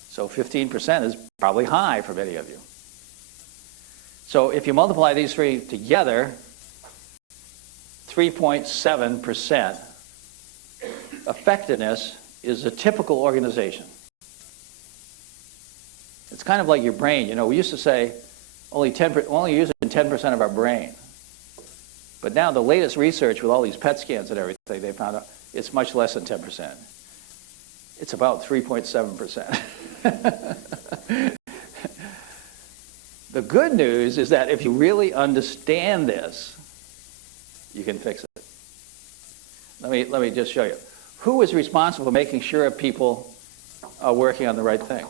So 15% is probably high for many of you. So if you multiply these three together, 3.7% effectiveness is a typical organization. It's kind of like your brain. You know, we used to say only using 10% of our brain. But now the latest research with all these PET scans and everything, they found out it's much less than 10%. It's about 3.7%. The good news is that if you really understand this, you can fix it. Let me just show you. Who is responsible for making sure people are working on the right thing?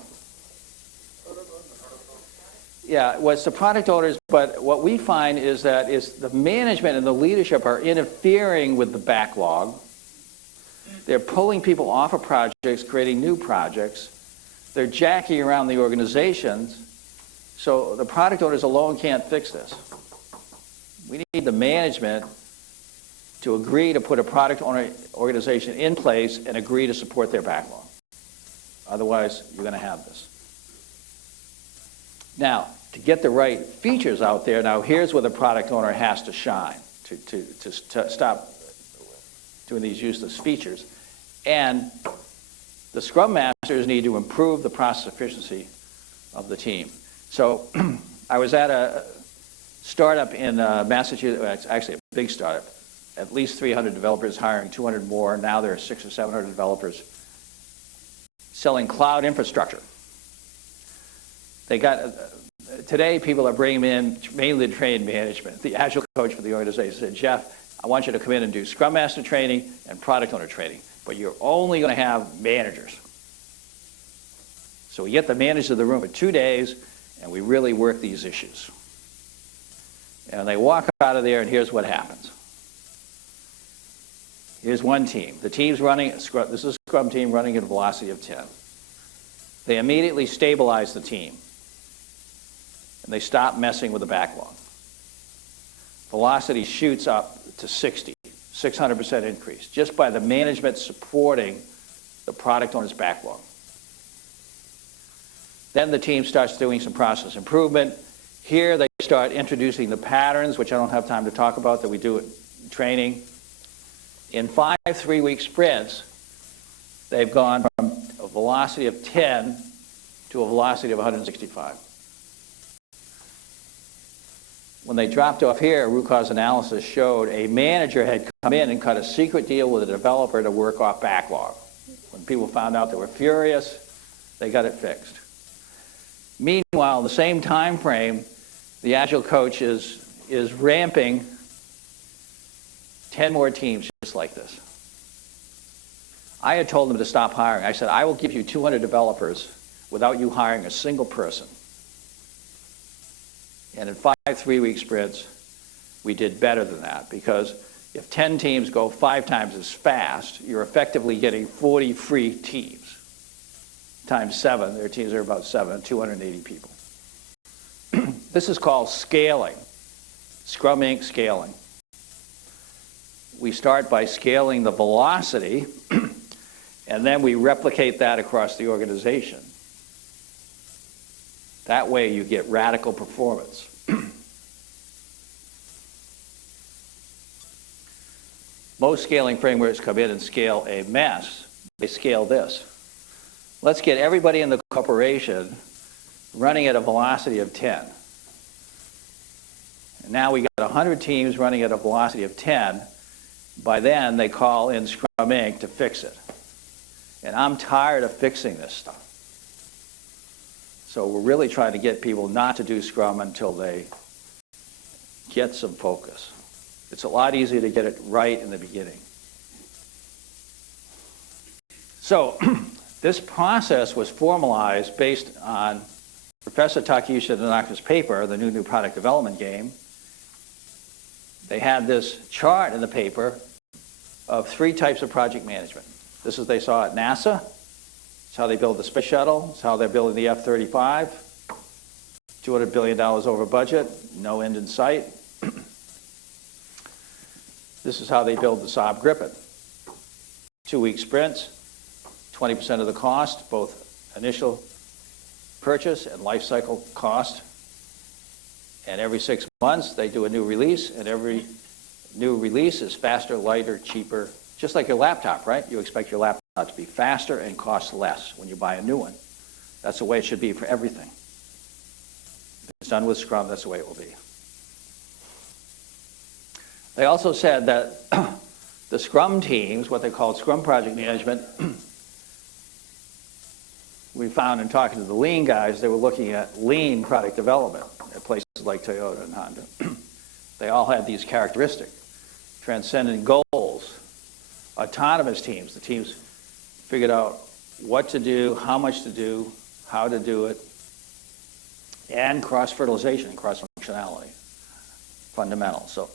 Yeah, well, it's the product owners, but what we find is that the management and the leadership are interfering with the backlog. They're pulling people off of projects, creating new projects. They're jacking around the organizations. So the product owners alone can't fix this. We need the management to agree to put a product owner organization in place and agree to support their backlog. Otherwise, you're going to have this. Now, to get the right features out there, now here's where the product owner has to shine to stop doing these useless features. And the Scrum Masters need to improve the process efficiency of the team. So I was at a startup in Massachusetts, actually a big startup, at least 300 developers hiring 200 more. Now there are 600 or 700 developers selling cloud infrastructure. They got, today people are bringing in mainly trained management. The agile coach for the organization said, Jeff, I want you to come in and do Scrum Master training and product owner training, but you're only going to have managers. So we get the managers in the room for 2 days, and we really work these issues. And they walk out of there, and here's what happens. Here's one team. The team's running, this is a Scrum team running at a velocity of 10. They immediately stabilize the team, and they stop messing with the backlog. Velocity shoots up to 60, 600% increase, just by the management supporting the product owner's backlog. Then the team starts doing some process improvement. Here they start introducing the patterns, which I don't have time to talk about, that we do in training. In 5 3-week sprints, they've gone from a velocity of 10 to a velocity of 165. When they dropped off here, root cause analysis showed a manager had come in and cut a secret deal with a developer to work off backlog. When people found out, they were furious. They got it fixed. Meanwhile, in the same time frame, the Agile coach is ramping 10 more teams just like this. I had told them to stop hiring. I said, I will give you 200 developers without you hiring a single person. And in 5 3-week sprints, we did better than that, because if 10 teams go 5 times as fast, you're effectively getting 40 free teams. Times 7, their teams are about 280 people. This is called scaling, Scrum Inc. scaling. We start by scaling the velocity, and then we replicate that across the organization. That way you get radical performance. Most scaling frameworks come in and scale a mess. They scale this. Let's get everybody in the corporation running at a velocity of 10. And now we got 100 teams running at a velocity of 10. By then, they call in Scrum Inc. to fix it. And I'm tired of fixing this stuff. So we're really trying to get people not to do Scrum until they get some focus. It's a lot easier to get it right in the beginning. So this process was formalized based on Professor Takeuchi Tanaka's paper, The New Product Development Game. They had this chart in the paper of 3 types of project management. This is what they saw at NASA. It's how they build the space shuttle. It's how they're building the F-35. $200 billion over budget, no end in sight. This is how they build the Saab Gripen. 2-week sprints, 20% of the cost, both initial purchase and life cycle cost. And every 6 months, they do a new release, and every new release is faster, lighter, cheaper, just like your laptop, right? You expect your laptop to be faster and cost less when you buy a new one. That's the way it should be for everything. If it's done with Scrum, that's the way it will be. They also said that the Scrum teams, what they called Scrum project management, we found in talking to the Lean guys, they were looking at Lean product development at places like Toyota and Honda. They all had these characteristics: transcendent goals, autonomous teams. The teams figured out what to do, how much to do, how to do it, and cross-fertilization, cross-functionality, fundamental. So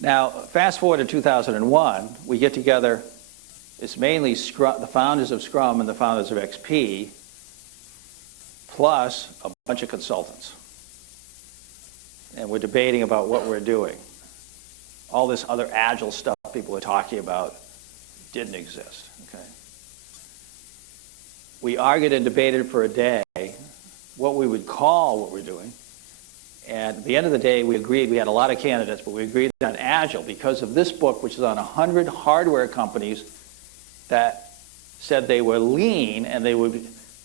now, fast forward to 2001, we get together. It's mainly Scrum, the founders of Scrum and the founders of XP, plus a bunch of consultants. And we're debating about what we're doing. All this other Agile stuff people were talking about didn't exist. Okay. We argued and debated for a day what we would call what we're doing. And at the end of the day, we agreed. We had a lot of candidates, but we agreed on Agile because of this book, which is on 100 hardware companies that said they were lean, and they were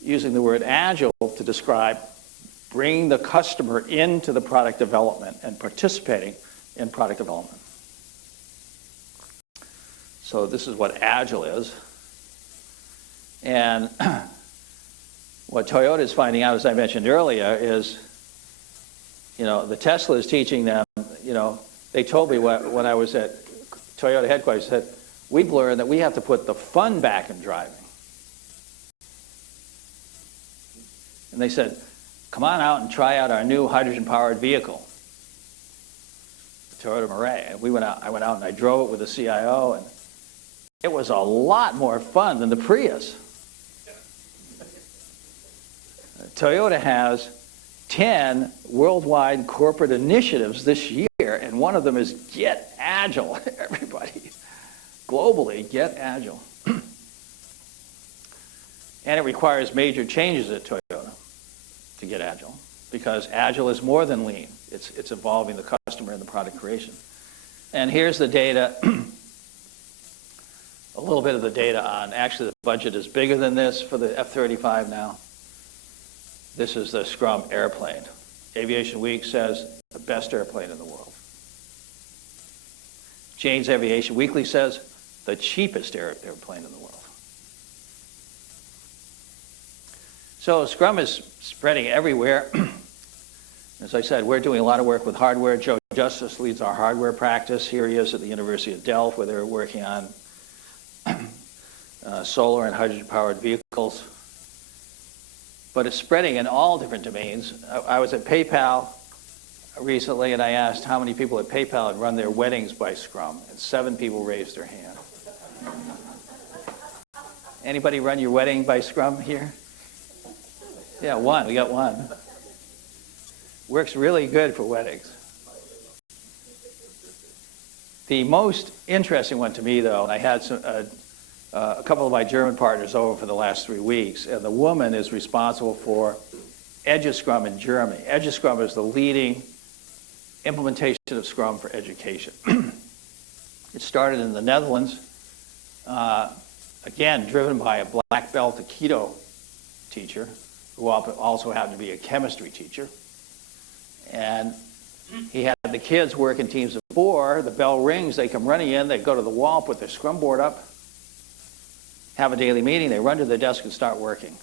using the word Agile to describe bringing the customer into the product development and participating in product development. So this is what Agile is. And what Toyota is finding out, as I mentioned earlier, is, the Tesla is teaching them, they told me when I was at Toyota headquarters, said, we've learned that we have to put the fun back in driving. And they said, come on out and try out our new hydrogen-powered vehicle, the Toyota Mirai. And I went out and I drove it with the CIO, and it was a lot more fun than the Prius. Toyota has 10 worldwide corporate initiatives this year, and one of them is Get Agile. Everybody, globally, Get Agile. And it requires major changes at Toyota. to get agile, because agile is more than lean. It's involving the customer and the product creation. And here's the data, a little bit of the data on, actually the budget is bigger than this for the F-35 now. This is the Scrum airplane. Aviation Week says the best airplane in the world. Jane's Aviation Weekly says the cheapest airplane in the world. So Scrum is spreading everywhere. As I said, we're doing a lot of work with hardware. Joe Justice leads our hardware practice. Here he is at the University of Delft, where they're working on solar and hydrogen-powered vehicles. But it's spreading in all different domains. I was at PayPal recently, and I asked how many people at PayPal had run their weddings by Scrum, and 7 people raised their hand. Anybody run your wedding by Scrum here? Yeah, 1. We got 1. Works really good for weddings. The most interesting one to me, though, and I had a couple of my German partners over for the last 3 weeks, and the woman is responsible for Edge of Scrum in Germany. Edge of Scrum is the leading implementation of Scrum for education. It started in the Netherlands, again, driven by a black belt Aikido teacher, who also happened to be a chemistry teacher. And he had the kids work in teams of 4. The bell rings, they come running in, they go to the wall, put their Scrum board up, have a daily meeting, they run to their desk and start working.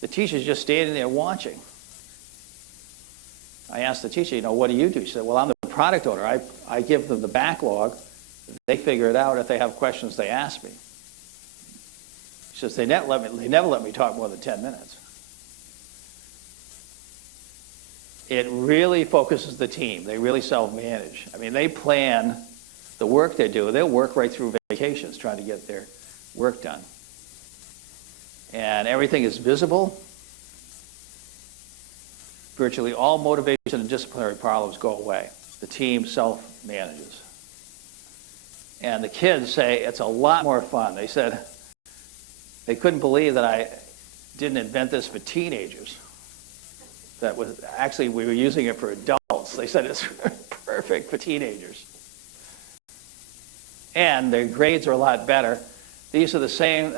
The teacher's just standing there watching. I asked the teacher, what do you do? She said, well, I'm the product owner. I give them the backlog. They figure it out. If they have questions, they ask me. She says, they never let me talk more than 10 minutes. It really focuses the team. They really self-manage. I mean, they plan the work they do. They'll work right through vacations trying to get their work done. And everything is visible. Virtually all motivation and disciplinary problems go away. The team self-manages. And the kids say it's a lot more fun. They said they couldn't believe that I didn't invent this for teenagers. That was actually, we were using it for adults. They said it's perfect for teenagers. And their grades are a lot better. These are the same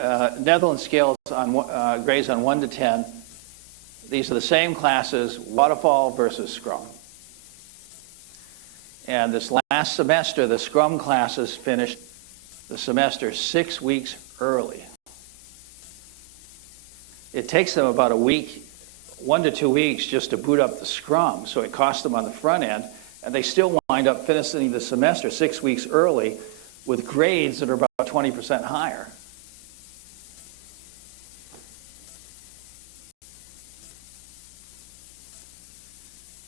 Netherlands scales on grades on 1 to 10. These are the same classes, waterfall versus Scrum. And this last semester, the Scrum classes finished the semester 6 weeks early. It takes them about a week, 1 to 2 weeks, just to boot up the Scrum, so it costs them on the front end, and they still wind up finishing the semester 6 weeks early with grades that are about 20% higher.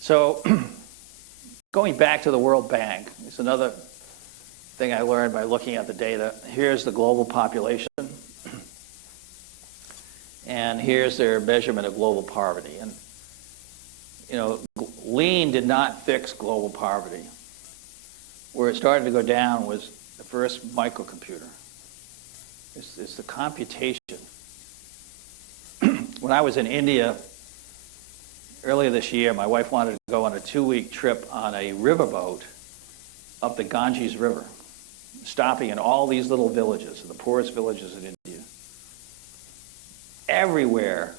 So, going back to the World Bank, it's another thing I learned by looking at the data. Here's the global population, and here's their measurement of global poverty. And, lean did not fix global poverty. Where it started to go down was the first microcomputer. It's the computation. When I was in India earlier this year, my wife wanted to go on a 2-week trip on a riverboat up the Ganges River, stopping in all these little villages, the poorest villages in India. Everywhere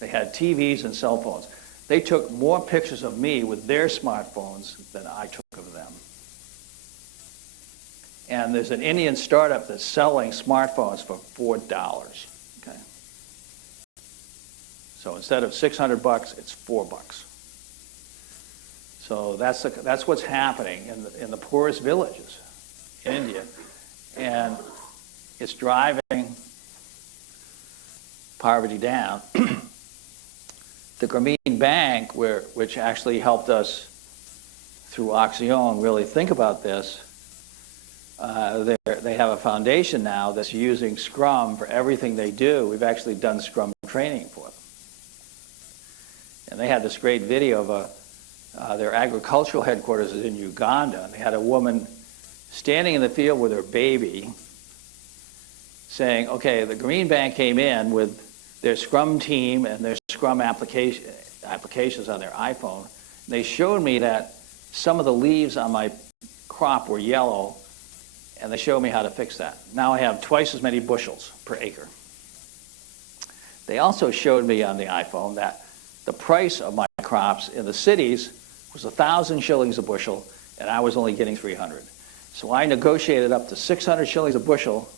they had TVs and cell phones. They took more pictures of me with their smartphones than I took of them. And there's an Indian startup that's selling smartphones for $4. Okay. So instead of $600, it's $4. So that's what's happening in the poorest villages in India, and it's driving poverty down. The Grameen Bank, which actually helped us through Oxion really think about this, they have a foundation now that's using Scrum for everything they do. We've actually done Scrum training for them. And they had this great video of their agricultural headquarters is in Uganda. And they had a woman standing in the field with her baby saying, okay, the Green Bank came in with their Scrum team and their Scrum applications on their iPhone. They showed me that some of the leaves on my crop were yellow, and they showed me how to fix that. Now I have twice as many bushels per acre. They also showed me on the iPhone that the price of my crops in the cities was 1,000 shillings a bushel, and I was only getting 300. So I negotiated up to 600 shillings a bushel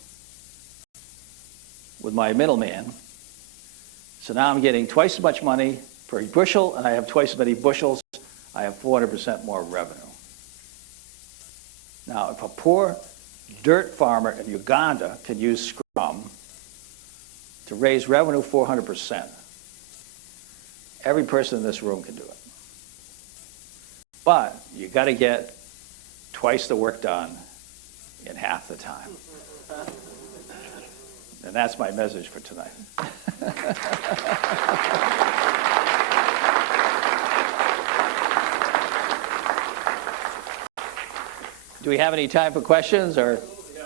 with my middleman. So now I'm getting twice as much money per bushel, and I have twice as many bushels. I have 400% more revenue. Now, if a poor dirt farmer in Uganda can use Scrum to raise revenue 400%, every person in this room can do it. But you got to get twice the work done in half the time. And that's my message for tonight. Do we have any time for questions? Or? Yeah,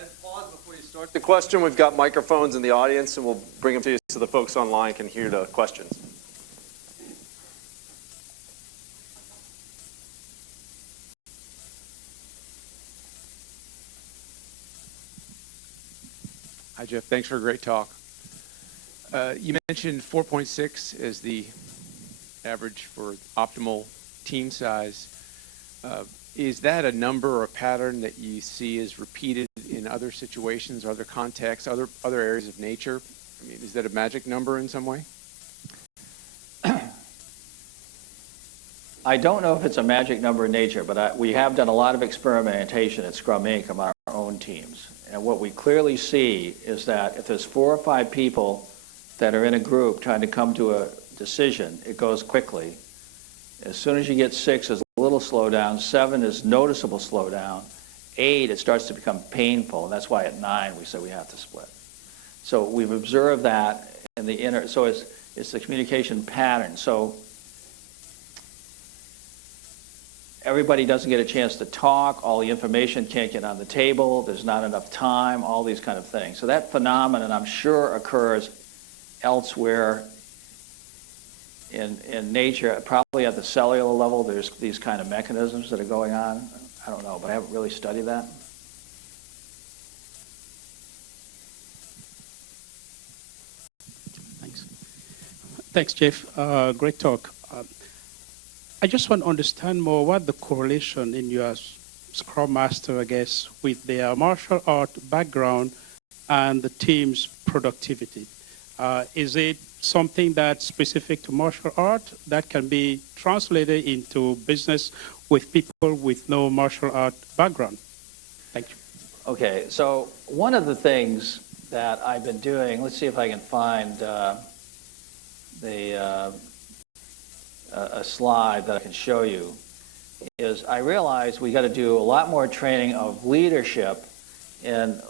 and pause before you start the question. We've got microphones in the audience, and we'll bring them to you so the folks online can hear the questions. Hi, Jeff. Thanks for a great talk. You mentioned 4.6 as the average for optimal team size. Is that a number or a pattern that you see as repeated in other situations, other contexts, other areas of nature? I mean, is that a magic number in some way? I don't know if it's a magic number in nature, but we have done a lot of experimentation at Scrum Inc. among our own teams. And what we clearly see is that if there's 4 or 5 people that are in a group trying to come to a decision, it goes quickly. As soon as you get 6, there's a little slowdown. 7 is noticeable slowdown. 8, it starts to become painful. And that's why at 9, we said we have to split. So we've observed that in the inner, so it's the communication pattern. So everybody doesn't get a chance to talk. All the information can't get on the table. There's not enough time, all these kind of things. So that phenomenon, I'm sure, occurs elsewhere in nature, probably at the cellular level. There's these kind of mechanisms that are going on. I don't know, but I haven't really studied that. Thanks, Jeff. Great talk. I just want to understand more what the correlation in your Scrum Master, I guess, with their martial art background and the team's productivity. Is it something that's specific to martial art that can be translated into business with people with no martial art background? Thank you. Okay, so one of the things that I've been doing, let's see if I can find a slide that I can show you, is I realize we got to do a lot more training of leadership in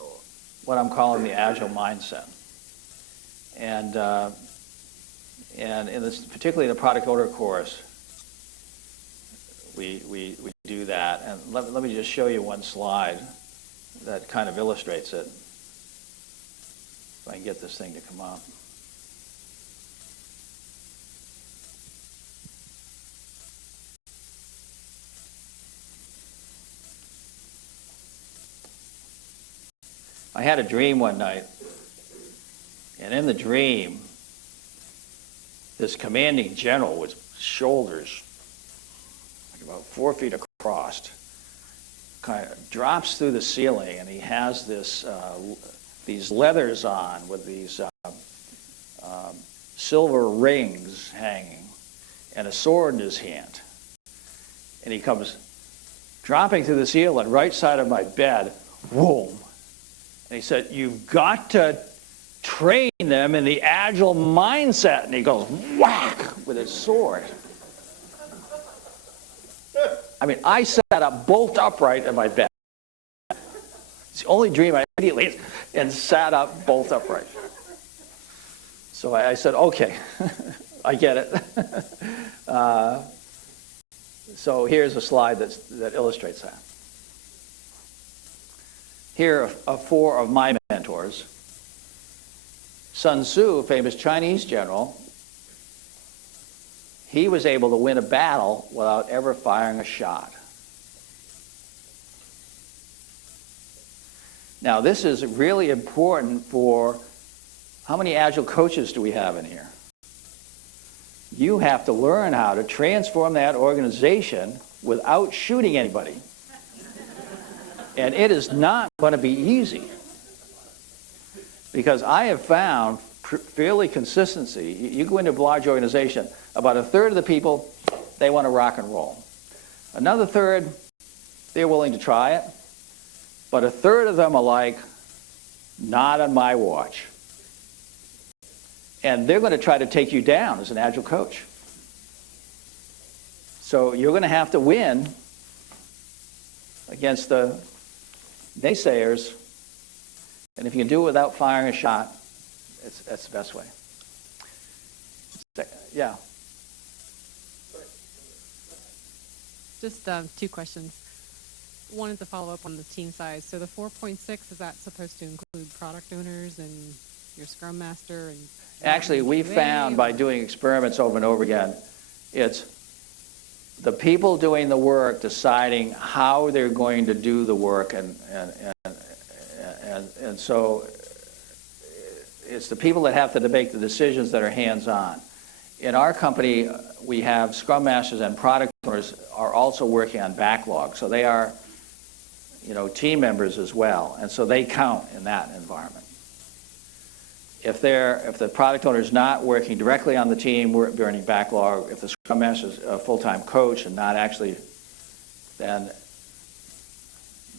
what I'm calling the agile mindset. And in this, particularly in the product owner course, we do that. And let me just show you one slide that kind of illustrates it. If I can get this thing to come up. I had a dream one night, and in the dream, this commanding general with shoulders like about 4 feet across kind of drops through the ceiling, and he has this these leathers on with these silver rings hanging and a sword in his hand. And he comes dropping through the ceiling right side of my bed, whoom. And he said, "You've got to train them in the agile mindset." And he goes, whack, with his sword. I mean, I sat up bolt upright in my bed. It's the only dream I immediately, and sat up bolt upright. So I said, okay, I get it. So here's a slide that illustrates that. Here are 4 of my mentors. Sun Tzu, famous Chinese general, he was able to win a battle without ever firing a shot. Now, this is really important for how many Agile coaches do we have in here? You have to learn how to transform that organization without shooting anybody. And it is not going to be easy. Because I have found fairly consistency. You go into a large organization, about a third of the people, they want to rock and roll. Another third, they're willing to try it. But a third of them are like, not on my watch. And they're going to try to take you down as an Agile coach. So you're going to have to win against the naysayers. And if you can do it without firing a shot, that's the best way. Yeah. Just two questions. Wanted to follow up on the team size. So the 4.6, is that supposed to include product owners and your Scrum Master? And actually, we found by doing experiments over and over again, it's the people doing the work deciding how they're going to do the work, and so it's the people that have to make the decisions that are hands-on. In our company, we have Scrum Masters and product owners are also working on backlog, so they are, team members as well, and so they count in that environment. If the product owner is not working directly on the team, we're burning backlog. If the Scrum Master is a full-time coach and not actually, then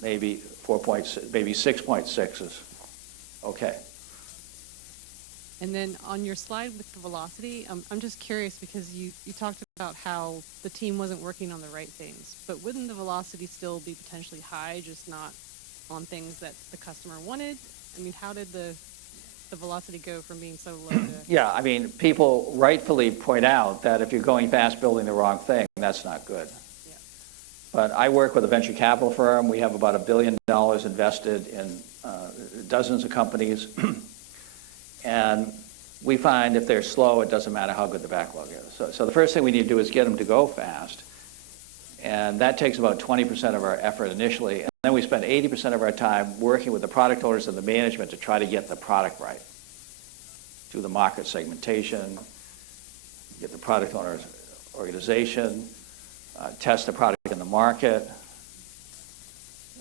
maybe 4.6, maybe 6.6 is okay. And then on your slide with the velocity, I'm just curious because you talked about how the team wasn't working on the right things, but wouldn't the velocity still be potentially high, just not on things that the customer wanted? I mean, how did the velocity go from being so low to... Yeah, I mean, people rightfully point out that if you're going fast building the wrong thing, that's not good. Yeah. But I work with a venture capital firm. We have about $1 billion invested in dozens of companies. And we find if they're slow, it doesn't matter how good the backlog is. So the first thing we need to do is get them to go fast. And that takes about 20% of our effort initially. And then we spend 80% of our time working with the product owners and the management to try to get the product right. Do the market segmentation, get the product owner's organization, test the product in the market.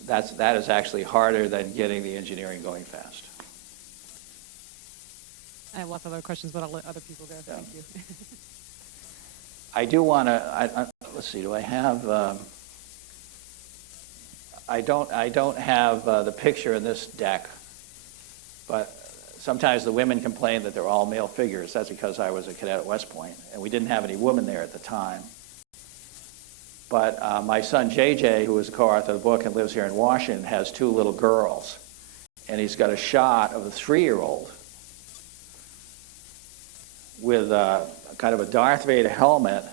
That is actually harder than getting the engineering going fast. I have lots of other questions, but I'll let other people go. Yeah. Thank you. I do want to, let's see, do I have, I don't have the picture in this deck, but sometimes the women complain that they're all male figures. That's because I was a cadet at West Point, and we didn't have any women there at the time. But my son, JJ, who is a co-author of the book and lives here in Washington, has 2 little girls, and he's got a shot of a 3-year-old with kind of a Darth Vader helmet,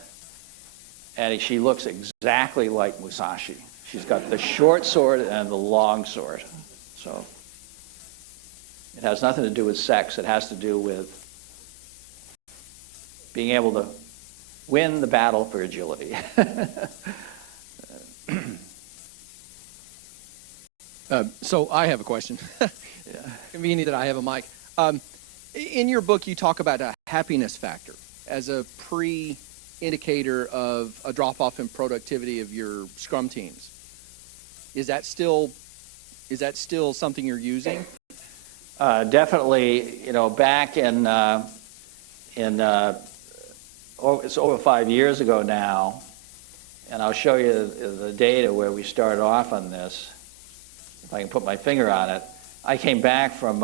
and she looks exactly like Musashi. She's got the short sword and the long sword. So it has nothing to do with sex. It has to do with being able to win the battle for agility. So I have a question. Yeah. Convenient that I have a mic. In your book, you talk about a happiness factor as a pre-indicator of a drop-off in productivity of your Scrum teams. Is that still something you're using? Definitely, back in it's over 5 years ago now, and I'll show you the data where we started off on this. If I can put my finger on it, I came back from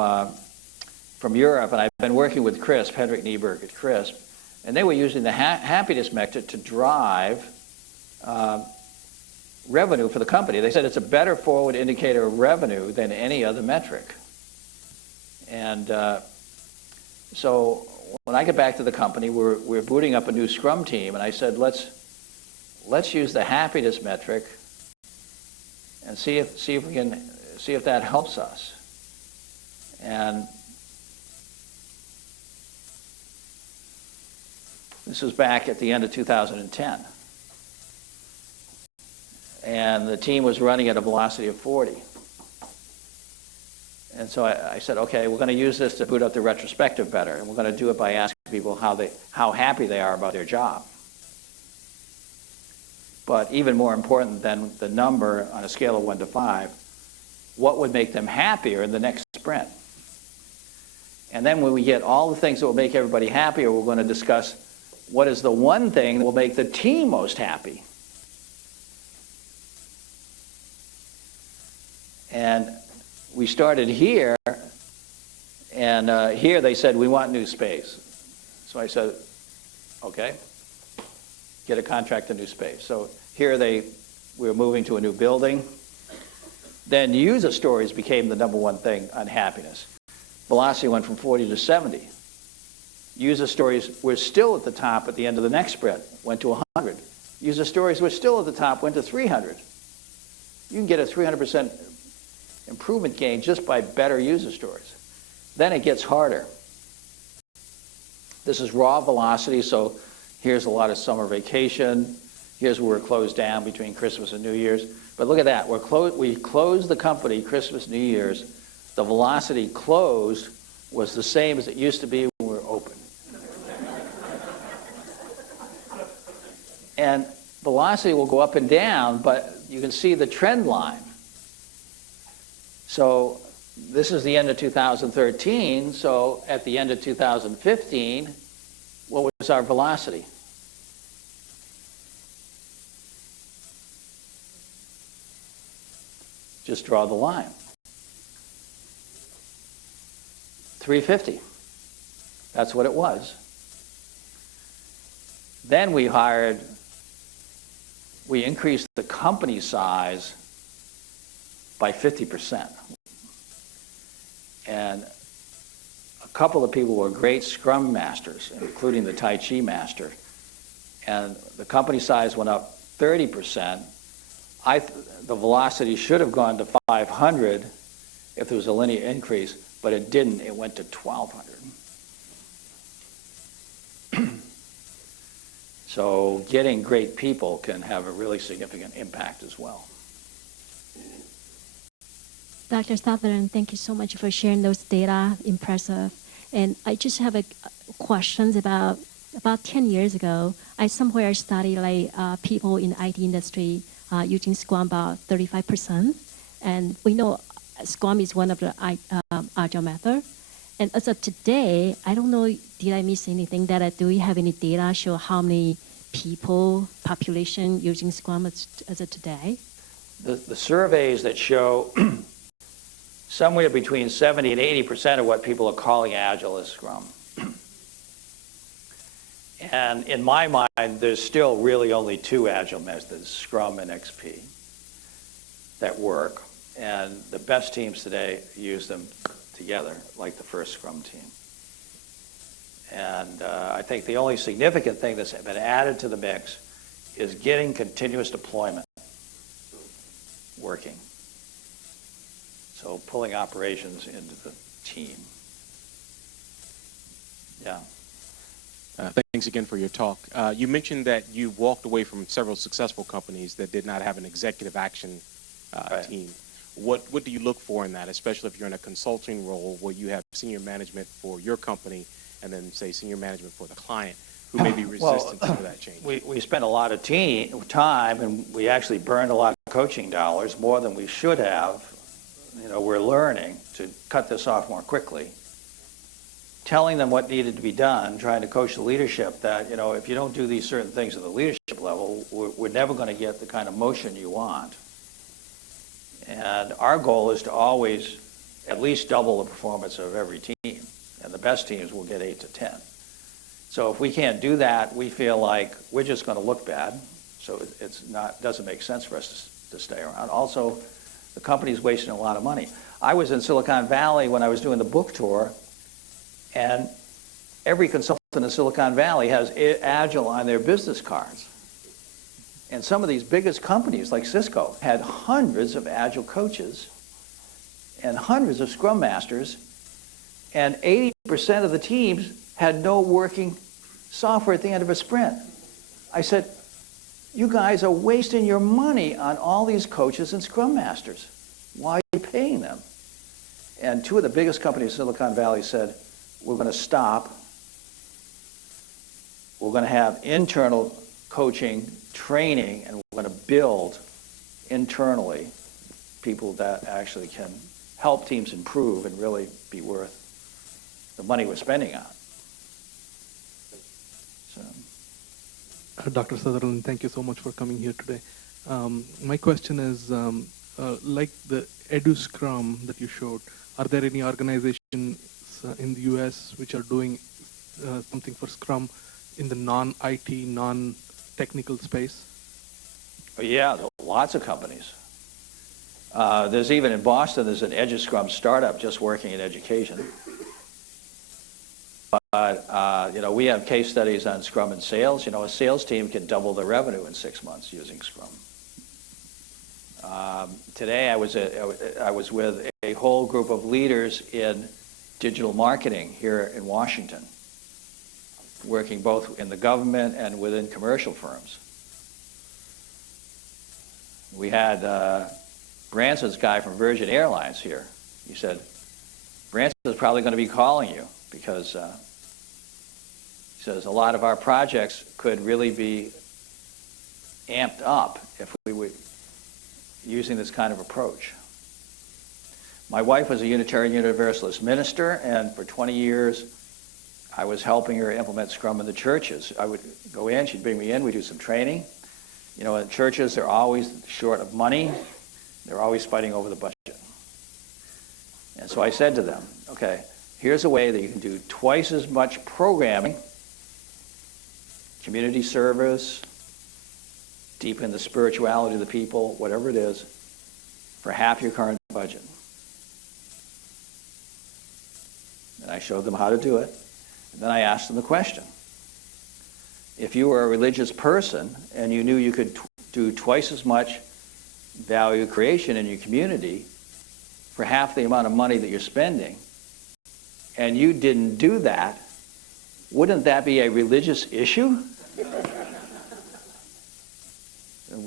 Europe, and I've been working with CRISP, Hendrik Nieberg at CRISP, and they were using the happiness metric to drive revenue for the company. They said it's a better forward indicator of revenue than any other metric. And so when I get back to the company, we're booting up a new Scrum team, and I said, let's use the happiness metric and see if that helps us. And This was back at the end of 2010. And the team was running at a velocity of 40. And so I said, okay, we're going to use this to boot up the retrospective better, and we're going to do it by asking people how happy they are about their job. But even more important than the number on a scale of 1 to 5, what would make them happier in the next sprint? And then when we get all the things that will make everybody happier, we're going to discuss what is the one thing that will make the team most happy. And we started here, and here they said, we want new space. So I said, okay, get a contract to new space. So here we were moving to a new building. Then user stories became the number one thing on happiness. Velocity went from 40 to 70. User stories were still at the top at the end of the next sprint, went to 100. User stories were still at the top, went to 300. You can get a 300% improvement gain just by better user stories. Then it gets harder. This is raw velocity, so here's a lot of summer vacation. Here's where we're closed down between Christmas and New Year's. But look at that, we closed the company Christmas, New Year's. The velocity closed was the same as it used to be when we were open. And velocity will go up and down, but you can see the trend line. So this is the end of 2013, so at the end of 2015, what was our velocity? Just draw the line. 350. That's what it was. Then we increased the company size by 50%. And a couple of people were great Scrum masters, including the Tai Chi master. And the company size went up 30%. The velocity should have gone to 500 if there was a linear increase, but it didn't. It went to 1,200. So getting great people can have a really significant impact as well. Dr. Sutherland, thank you so much for sharing those data. Impressive. And I just have questions about 10 years ago, I somewhere studied people in the IT industry using Scrum about 35%. And we know Scrum is one of the agile method. And as of today, I don't know, did I miss anything? Do we have any data show how many people, population using Scrum as of today? The surveys that show somewhere between 70 and 80% of what people are calling Agile is Scrum. And in my mind, there's still really only two Agile methods, Scrum and XP, that work. And the best teams today use them together, like the first Scrum team. And I think the only significant thing that's been added to the mix is getting continuous deployment working. So pulling operations into the team. Yeah. Thanks again for your talk. You mentioned that you walked away from several successful companies that did not have an executive action Right. team. What do you look for in that, especially if you're in a consulting role where you have senior management for your company and then, say, senior management for the client who may be resistant to that change? We spent a lot of time, and we actually burned a lot of coaching dollars, more than we should have. We're learning to cut this off more quickly. Telling them what needed to be done, trying to coach the leadership that, if you don't do these certain things at the leadership level, we're never going to get the kind of motion you want. And our goal is to always at least double the performance of every team. And the best teams will get 8 to 10. So if we can't do that, we feel like we're just going to look bad. So doesn't make sense for us to stay around. Also, the company's wasting a lot of money. I was in Silicon Valley when I was doing the book tour, and every consultant in Silicon Valley has Agile on their business cards. And some of these biggest companies, like Cisco, had hundreds of Agile coaches and hundreds of Scrum masters, and 80% of the teams had no working software at the end of a sprint. I said, you guys are wasting your money on all these coaches and Scrum Masters. Why are you paying them? And two of the biggest companies in Silicon Valley said, we're going to stop. We're going to have internal coaching, training, and we're going to build internally people that actually can help teams improve and really be worth the money we're spending on. So. Dr. Sutherland, thank you so much for coming here today. My question is, like the Edu Scrum that you showed, are there any organizations in the US which are doing something for Scrum in the non-IT, non-technical space? Yeah, lots of companies. There's even in Boston, there's an Edu Scrum startup just working in education. But, we have case studies on Scrum and sales. A sales team can double their revenue in 6 months using Scrum. Today, I was with a whole group of leaders in digital marketing here in Washington, working both in the government and within commercial firms. We had Branson's guy from Virgin Airlines here. He said, Branson's probably going to be calling you because he says a lot of our projects could really be amped up if we were using this kind of approach. My wife was a Unitarian Universalist minister, and for 20 years I was helping her implement Scrum in the churches. I would go in, she'd bring me in, we'd do some training. In churches, they're always short of money. They're always fighting over the budget. And so I said to them, okay, here's a way that you can do twice as much programming, community service, deepen the spirituality of the people, whatever it is, for half your current budget. And I showed them how to do it. And then I asked them the question. If you were a religious person and you knew you could do twice as much value creation in your community for half the amount of money that you're spending, and you didn't do that, wouldn't that be a religious issue? And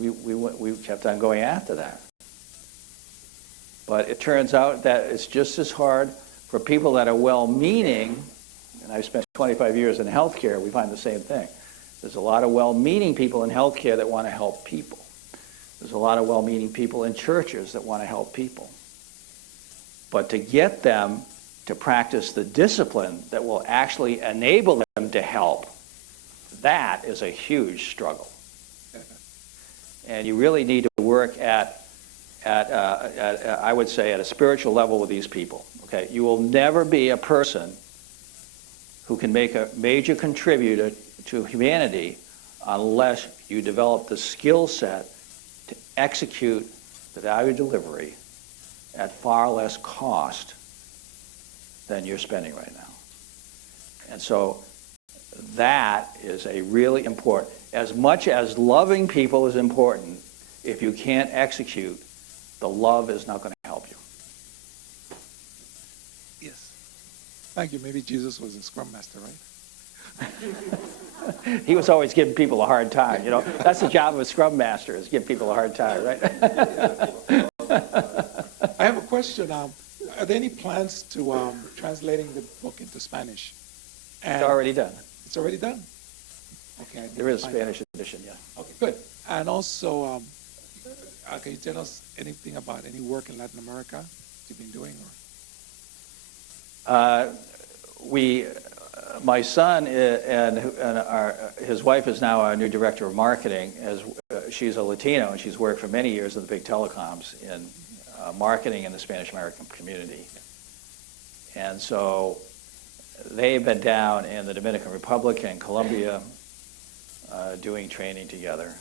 we kept on going after that. But it turns out that it's just as hard for people that are well-meaning, and I've spent 25 years in healthcare, we find the same thing. There's a lot of well-meaning people in healthcare that want to help people. There's a lot of well-meaning people in churches that want to help people. But to get them to practice the discipline that will actually enable them to help, that is a huge struggle. And you really need to work at I would say, at a spiritual level with these people. Okay, you will never be a person who can make a major contributor to humanity unless you develop the skill set to execute the value delivery at far less cost than you're spending right now. And so that is a really important, as much as loving people is important, if you can't execute, the love is not going to help you. Yes. Thank you. Maybe Jesus was a Scrum Master, right? He was always giving people a hard time, That's the job of a Scrum Master, is give people a hard time, right? I have a question. Are there any plans to translating the book into Spanish? It's already done. It's already done? Okay. There is a Spanish edition, yeah. Okay, good. And also, can you tell us anything about any work in Latin America you've been doing? My son and his wife is now our new director of marketing. She's a Latino, and she's worked for many years in the big telecoms in marketing in the Spanish American community. And so they've been down in the Dominican Republic and Colombia doing training together.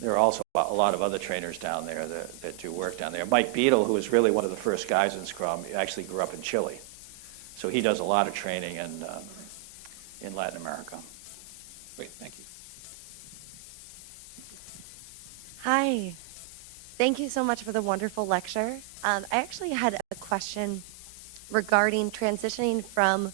There are also a lot of other trainers down there that do work down there. Mike Beadle, who was really one of the first guys in Scrum, actually grew up in Chile. So he does a lot of training in Latin America. Great, thank you. Hi. Thank you so much for the wonderful lecture. I actually had a question regarding transitioning from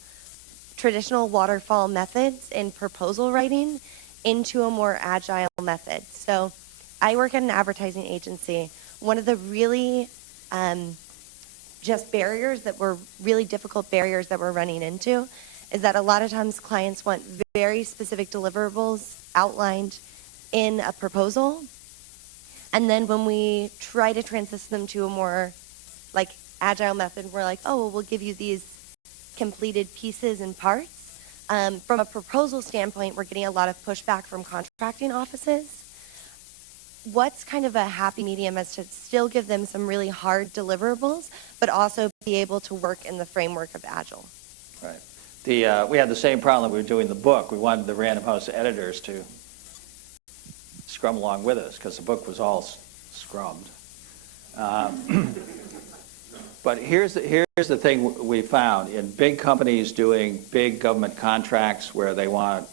traditional waterfall methods in proposal writing into a more agile method. So I work at an advertising agency. One of the really just barriers that were really difficult barriers that we're running into is that a lot of times clients want very specific deliverables outlined in a proposal. And then when we try to transition them to a more like agile method, we're like, oh, well, we'll give you these completed pieces and parts. From a proposal standpoint, we're getting a lot of pushback from contracting offices. What's kind of a happy medium is to still give them some really hard deliverables, but also be able to work in the framework of Agile. Right. We had the same problem when we were doing the book. We wanted the Random House editors to scrum along with us because the book was all scrummed. But here's the thing we found. In big companies doing big government contracts where they want,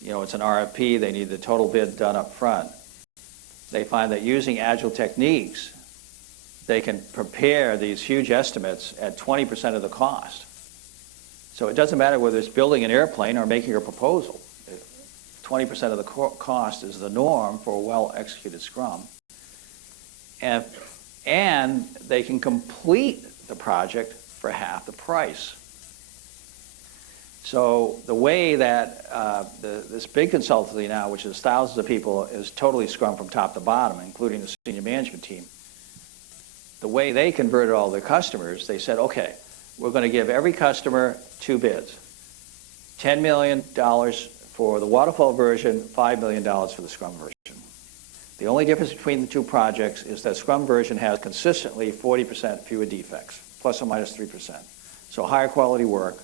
it's an RFP, they need the total bid done up front. They find that using agile techniques, they can prepare these huge estimates at 20% of the cost. So it doesn't matter whether it's building an airplane or making a proposal. 20% of the cost is the norm for a well-executed Scrum. And they can complete the project for half the price. So the way that this big consultancy now, which is thousands of people, is totally Scrum from top to bottom, including the senior management team. The way they converted all their customers, they said, okay, we're going to give every customer 2 bids. $10 million for the waterfall version, $5 million for the Scrum version. The only difference between the two projects is that Scrum version has consistently 40% fewer defects, plus or minus 3%. So higher quality work.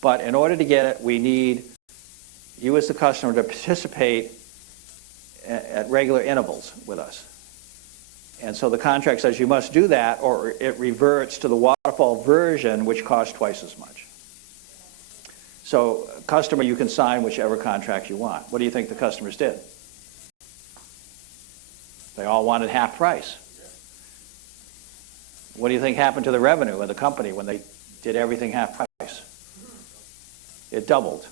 But in order to get it, we need you as the customer to participate at regular intervals with us. And so the contract says you must do that or it reverts to the waterfall version, which costs twice as much. So customer, you can sign whichever contract you want. What do you think the customers did? They all wanted half price. What do you think happened to the revenue of the company when they did everything half price? It doubled.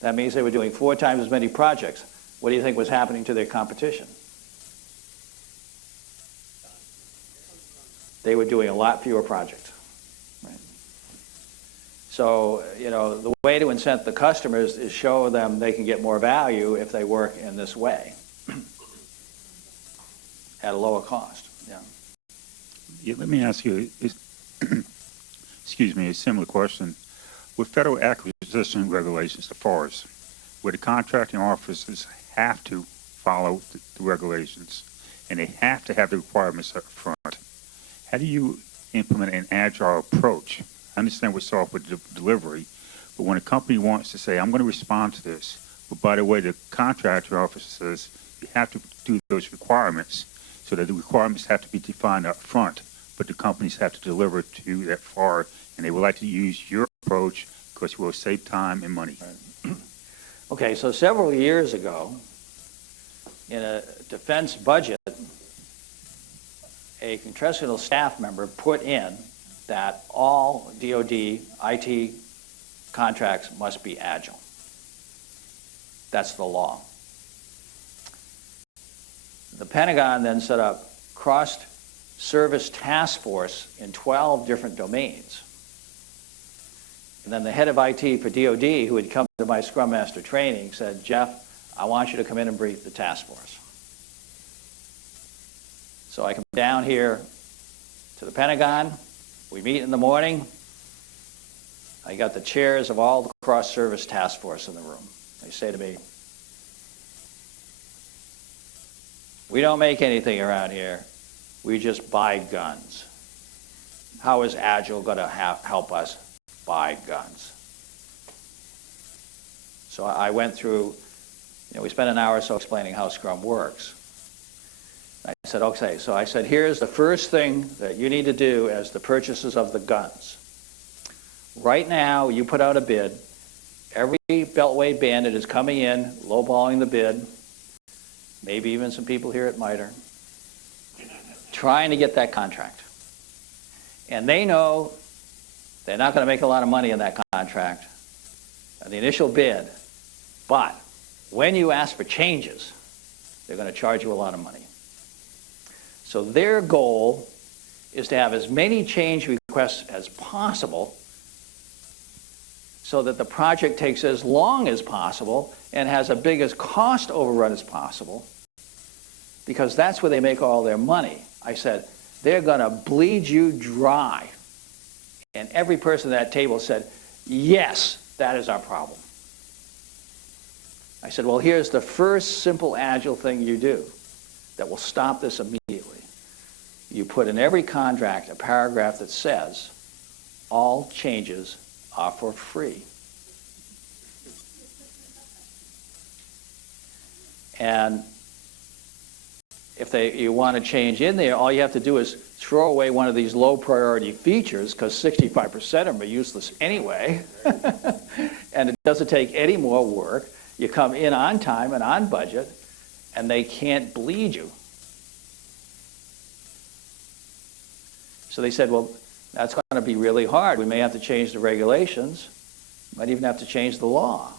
That means they were doing 4 times as many projects. What do you think was happening to their competition? They were doing a lot fewer projects. Right? So, the way to incent the customers is show them they can get more value if they work in this way at a lower cost. Yeah, let me ask you, excuse me, a similar question. With federal acquisition regulations, the FARs, where the contracting officers have to follow the regulations and they have to have the requirements up front, how do you implement an agile approach? I understand with software delivery, but when a company wants to say, I'm going to respond to this, but by the way, the contracting officer says you have to do those requirements so that the requirements have to be defined up front, but the companies have to deliver to that FAR, and they would like to use your approach because it will save time and money. Right. Okay, so several years ago, in a defense budget, a congressional staff member put in that all DoD IT contracts must be agile. That's the law. The Pentagon then set up cross-service task force in 12 different domains. And then the head of IT for DoD, who had come to my Scrum Master training, said, Jeff, I want you to come in and brief the task force. So I come down here to the Pentagon. We meet in the morning. I got the chairs of all the cross-service task force in the room. They say to me, we don't make anything around here. We just buy guns. How is Agile going to help us buy guns? So I went through, we spent an hour or so explaining how Scrum works. I said, okay, so I said, here's the first thing that you need to do as the purchasers of the guns. Right now, you put out a bid. Every Beltway bandit is coming in, lowballing the bid, maybe even some people here at MITRE, trying to get that contract. And they know They're not going to make a lot of money in that contract, on the initial bid, but when you ask for changes, they're going to charge you a lot of money. So their goal is to have as many change requests as possible so that the project takes as long as possible and has a biggest cost overrun as possible, because that's where they make all their money. I said, they're going to bleed you dry. And every person at that table said, yes, that is our problem. I said, well, here's the first simple agile thing you do that will stop this immediately. You put in every contract a paragraph that says all changes are for free. And if you want to change in there, all you have to do is throw away one of these low priority features, because 65% of them are useless anyway, and it doesn't take any more work. You come in on time and on budget, and they can't bleed you. So they said, well, that's going to be really hard. We may have to change the regulations. Might even have to change the law.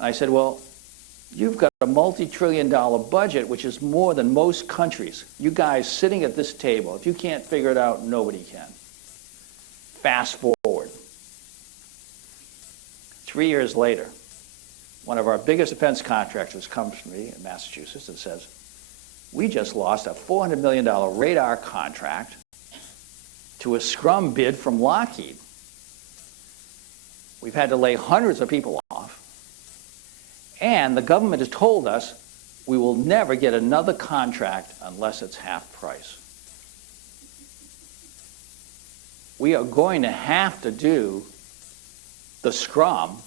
I said, well, you've got a multi-trillion-dollar budget, which is more than most countries. You guys sitting at this table, if you can't figure it out, nobody can. Fast forward. 3 years later, one of our biggest defense contractors comes to me in Massachusetts and says, we just lost a $400 million radar contract to a Scrum bid from Lockheed. We've had to lay hundreds of people off. And the government has told us we will never get another contract unless it's half price. We are going to have to do the Scrum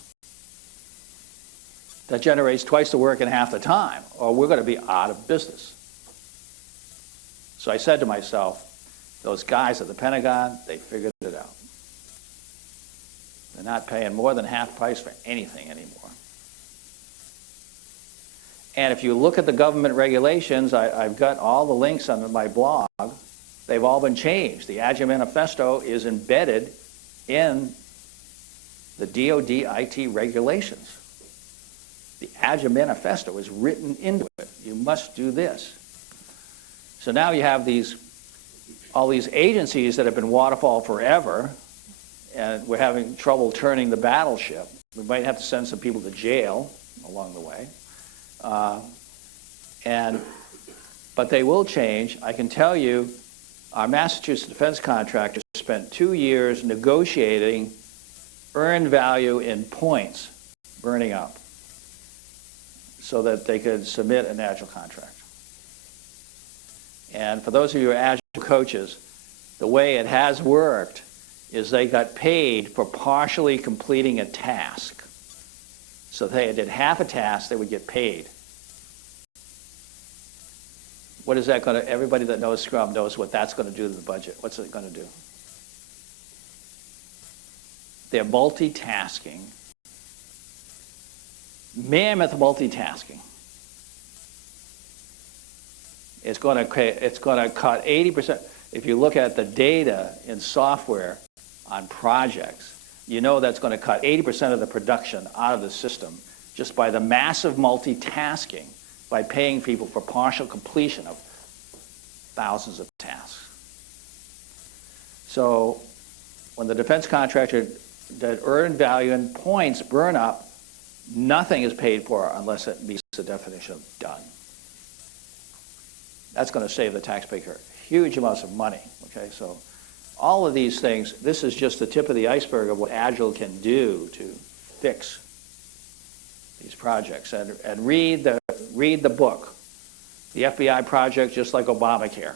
that generates twice the work in half the time, or we're going to be out of business. So I said to myself, those guys at the Pentagon, they figured it out. They're not paying more than half price for anything anymore. And if you look at the government regulations, I've got all the links on my blog. They've all been changed. The Agile Manifesto is embedded in the DoD IT regulations. The Agile Manifesto is written into it. You must do this. So now you have all these agencies that have been waterfall forever, and we're having trouble turning the battleship. We might have to send some people to jail along the way. But they will change. I can tell you, our Massachusetts defense contractors spent 2 years negotiating earned value in points burning up so that they could submit an Agile contract. And for those of you who are Agile coaches, the way it has worked is they got paid for partially completing a task. So if they did half a task, they would get paid. What is that going to, everybody that knows Scrum knows what that's going to do to the budget. What's it going to do? They're multitasking. Mammoth multitasking. It's going to cut 80%. If you look at the data in software on projects, you know that's going to cut 80% of the production out of the system just by the massive multitasking, by paying people for partial completion of thousands of tasks. So when the defense contractor that earned value in points burn up, nothing is paid for unless it meets the definition of done. That's going to save the taxpayer huge amounts of money. Okay, so all of these things, this is just the tip of the iceberg of what Agile can do to fix these projects. And read the book, the FBI project, just like Obamacare.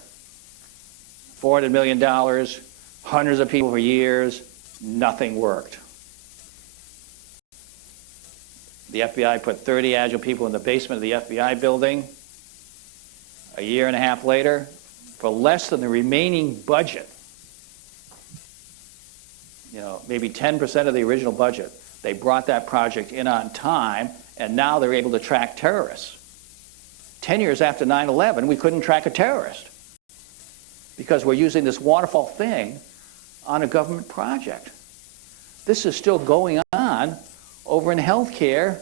$400 million, hundreds of people for years, nothing worked. The FBI put 30 Agile people in the basement of the FBI building. A year and a half later, for less than the remaining budget, maybe 10% of the original budget, they brought that project in on time, and now they're able to track terrorists. 10 years after 9/11, we couldn't track a terrorist because we're using this waterfall thing on a government project. This is still going on over in healthcare,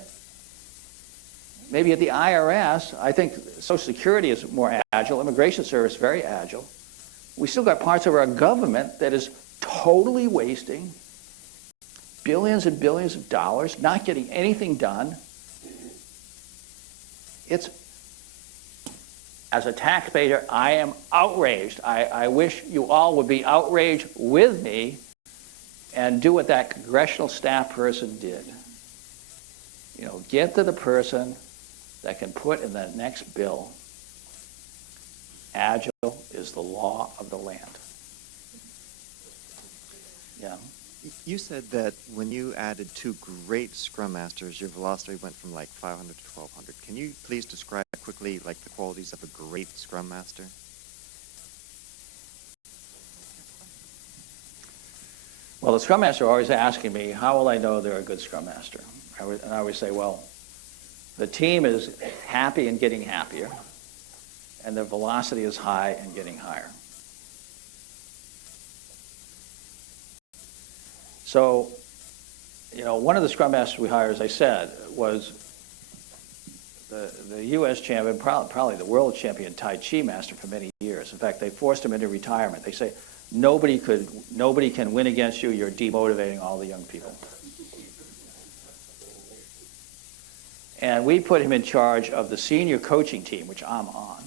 maybe at the IRS. I think Social Security is more agile, Immigration Service very agile. We still got parts of our government that is totally wasting billions and billions of dollars, not getting anything done. It's, as a taxpayer, I am outraged. I wish you all would be outraged with me and do what that congressional staff person did. You know, get to the person that can put in the next bill, agile is the law of the land. Yeah. You said that when you added 2 great Scrum Masters, your velocity went from like 500 to 1200. Can you please describe quickly like the qualities of a great Scrum Master? Well, the Scrum Master always asking me, how will I know they're a good Scrum Master? And I always say, well, the team is happy and getting happier, and the velocity is high and getting higher. So, you know, one of the Scrum Masters we hired, as I said, was the U.S. champion, probably the world champion Tai Chi master for many years. In fact, they forced him into retirement. They say, nobody can win against you. You're demotivating all the young people. And we put him in charge of the senior coaching team, which I'm on.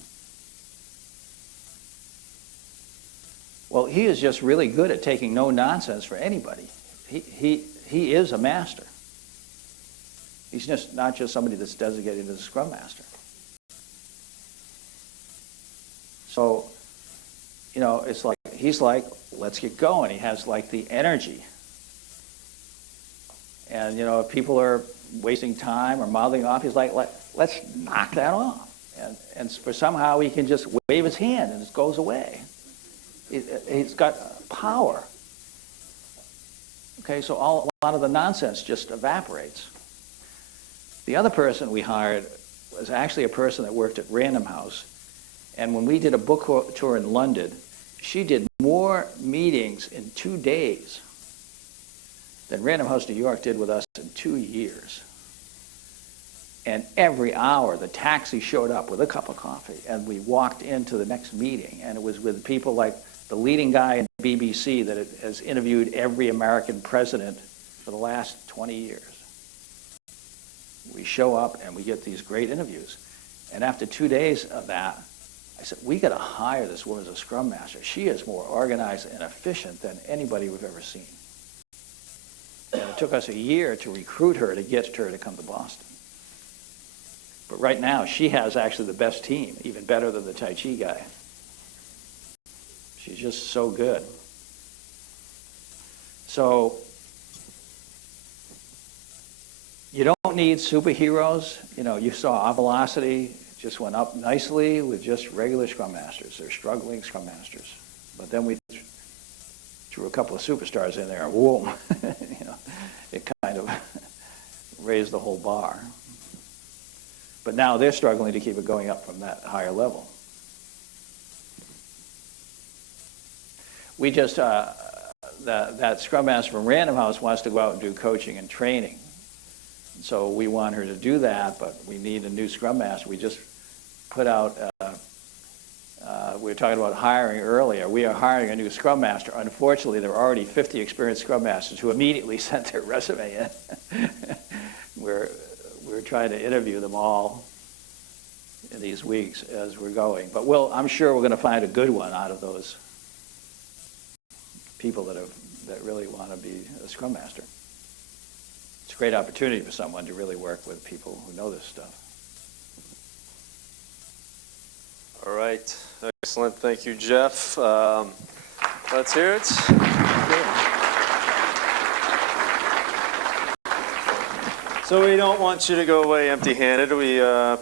Well, he is just really good at taking no nonsense for anybody. He is a master. He's just not just somebody that's designated as a Scrum Master. So, you know, it's like, he's like, let's get going. He has like the energy. And, you know, if people are wasting time or mouthing off, he's like, let's knock that off. And for somehow he can just wave his hand and it goes away. He's got power. Okay, so a lot of the nonsense just evaporates. The other person we hired was actually a person that worked at Random House. And when we did a book tour in London, she did more meetings in 2 days than Random House New York did with us in 2 years. And every hour, the taxi showed up with a cup of coffee, and we walked into the next meeting, and it was with people like the leading guy in BBC that has interviewed every American president for the last 20 years. We show up, and we get these great interviews. And after 2 days of that, I said, we got to hire this woman as a Scrum Master. She is more organized and efficient than anybody we've ever seen. And it took us a year to recruit her to get her to come to Boston. But right now, she has actually the best team, even better than the Tai Chi guy. She's just so good. So, you don't need superheroes. You know, you saw our velocity just went up nicely with just regular Scrum Masters. They're struggling Scrum Masters. But then we threw a couple of superstars in there, and whoa, you know, it kind of raised the whole bar. But now they're struggling to keep it going up from that higher level. We just, that Scrum Master from Random House wants to go out and do coaching and training. So we want her to do that, but we need a new Scrum Master. We just put out, we were talking about hiring earlier. We are hiring a new Scrum Master. Unfortunately, there are already 50 experienced Scrum Masters who immediately sent their resume in. We're trying to interview them all in these weeks as we're going. But I'm sure we're going to find a good one out of those people that really want to be a Scrum Master. It's a great opportunity for someone to really work with people who know this stuff. All right, excellent. Thank you, Jeff. Let's hear it. So we don't want you to go away empty-handed. We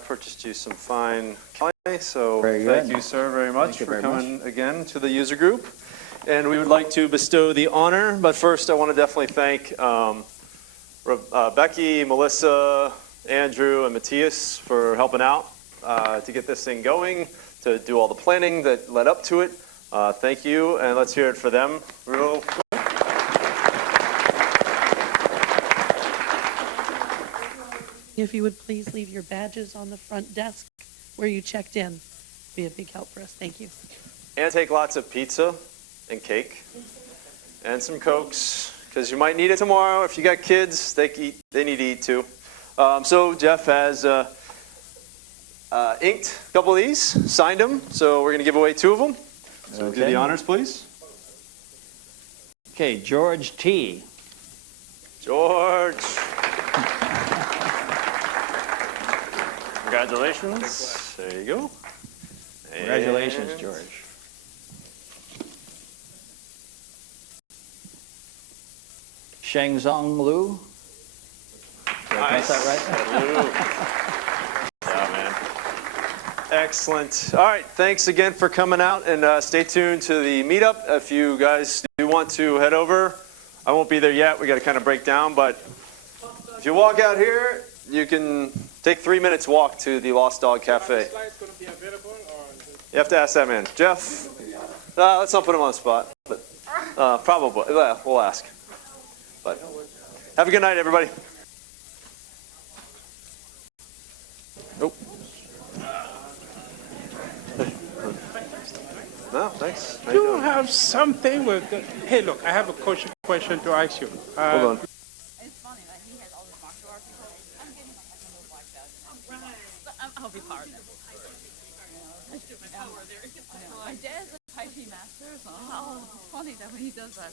purchased you some fine coffee, so thank you, sir, very much for coming again to the user group. And we would like to bestow the honor, but first I want to definitely thank Becky, Melissa, Andrew, and Matthias for helping out to get this thing going, to do all the planning that led up to it. Thank you, and let's hear it for them real quick. if you would please leave your badges on the front desk where you checked in. Be a big help for us. Thank you. And take lots of pizza and cake and some Cokes, because you might need it tomorrow. If you got kids, they need to eat too. So Jeff has inked a couple of these, signed them, so we're going to give away 2 of them. So do the honors, please. Okay, George T. George. Congratulations. There you go. Congratulations, And George. Shengzong Lu. Did I pronounce that right? Yeah, man. Excellent. All right, thanks again for coming out, and stay tuned to the meetup. If you guys do want to head over, I won't be there yet. We got to kind of break down, but if you walk out here, you can take 3 minutes walk to the Lost Dog Cafe. You have to ask that man. Jeff, let's not put him on the spot, but probably. Well, we'll ask. But have a good night, everybody. Nope. No, thanks. How you You doing? have something with. Hey, look, I have a question to ask you. Hold on. It's funny, like he has all the martial arts people. I'm getting like a little black belt. But I'll be part of it. My dad's a Tai Chi master, so it's funny that when he does that.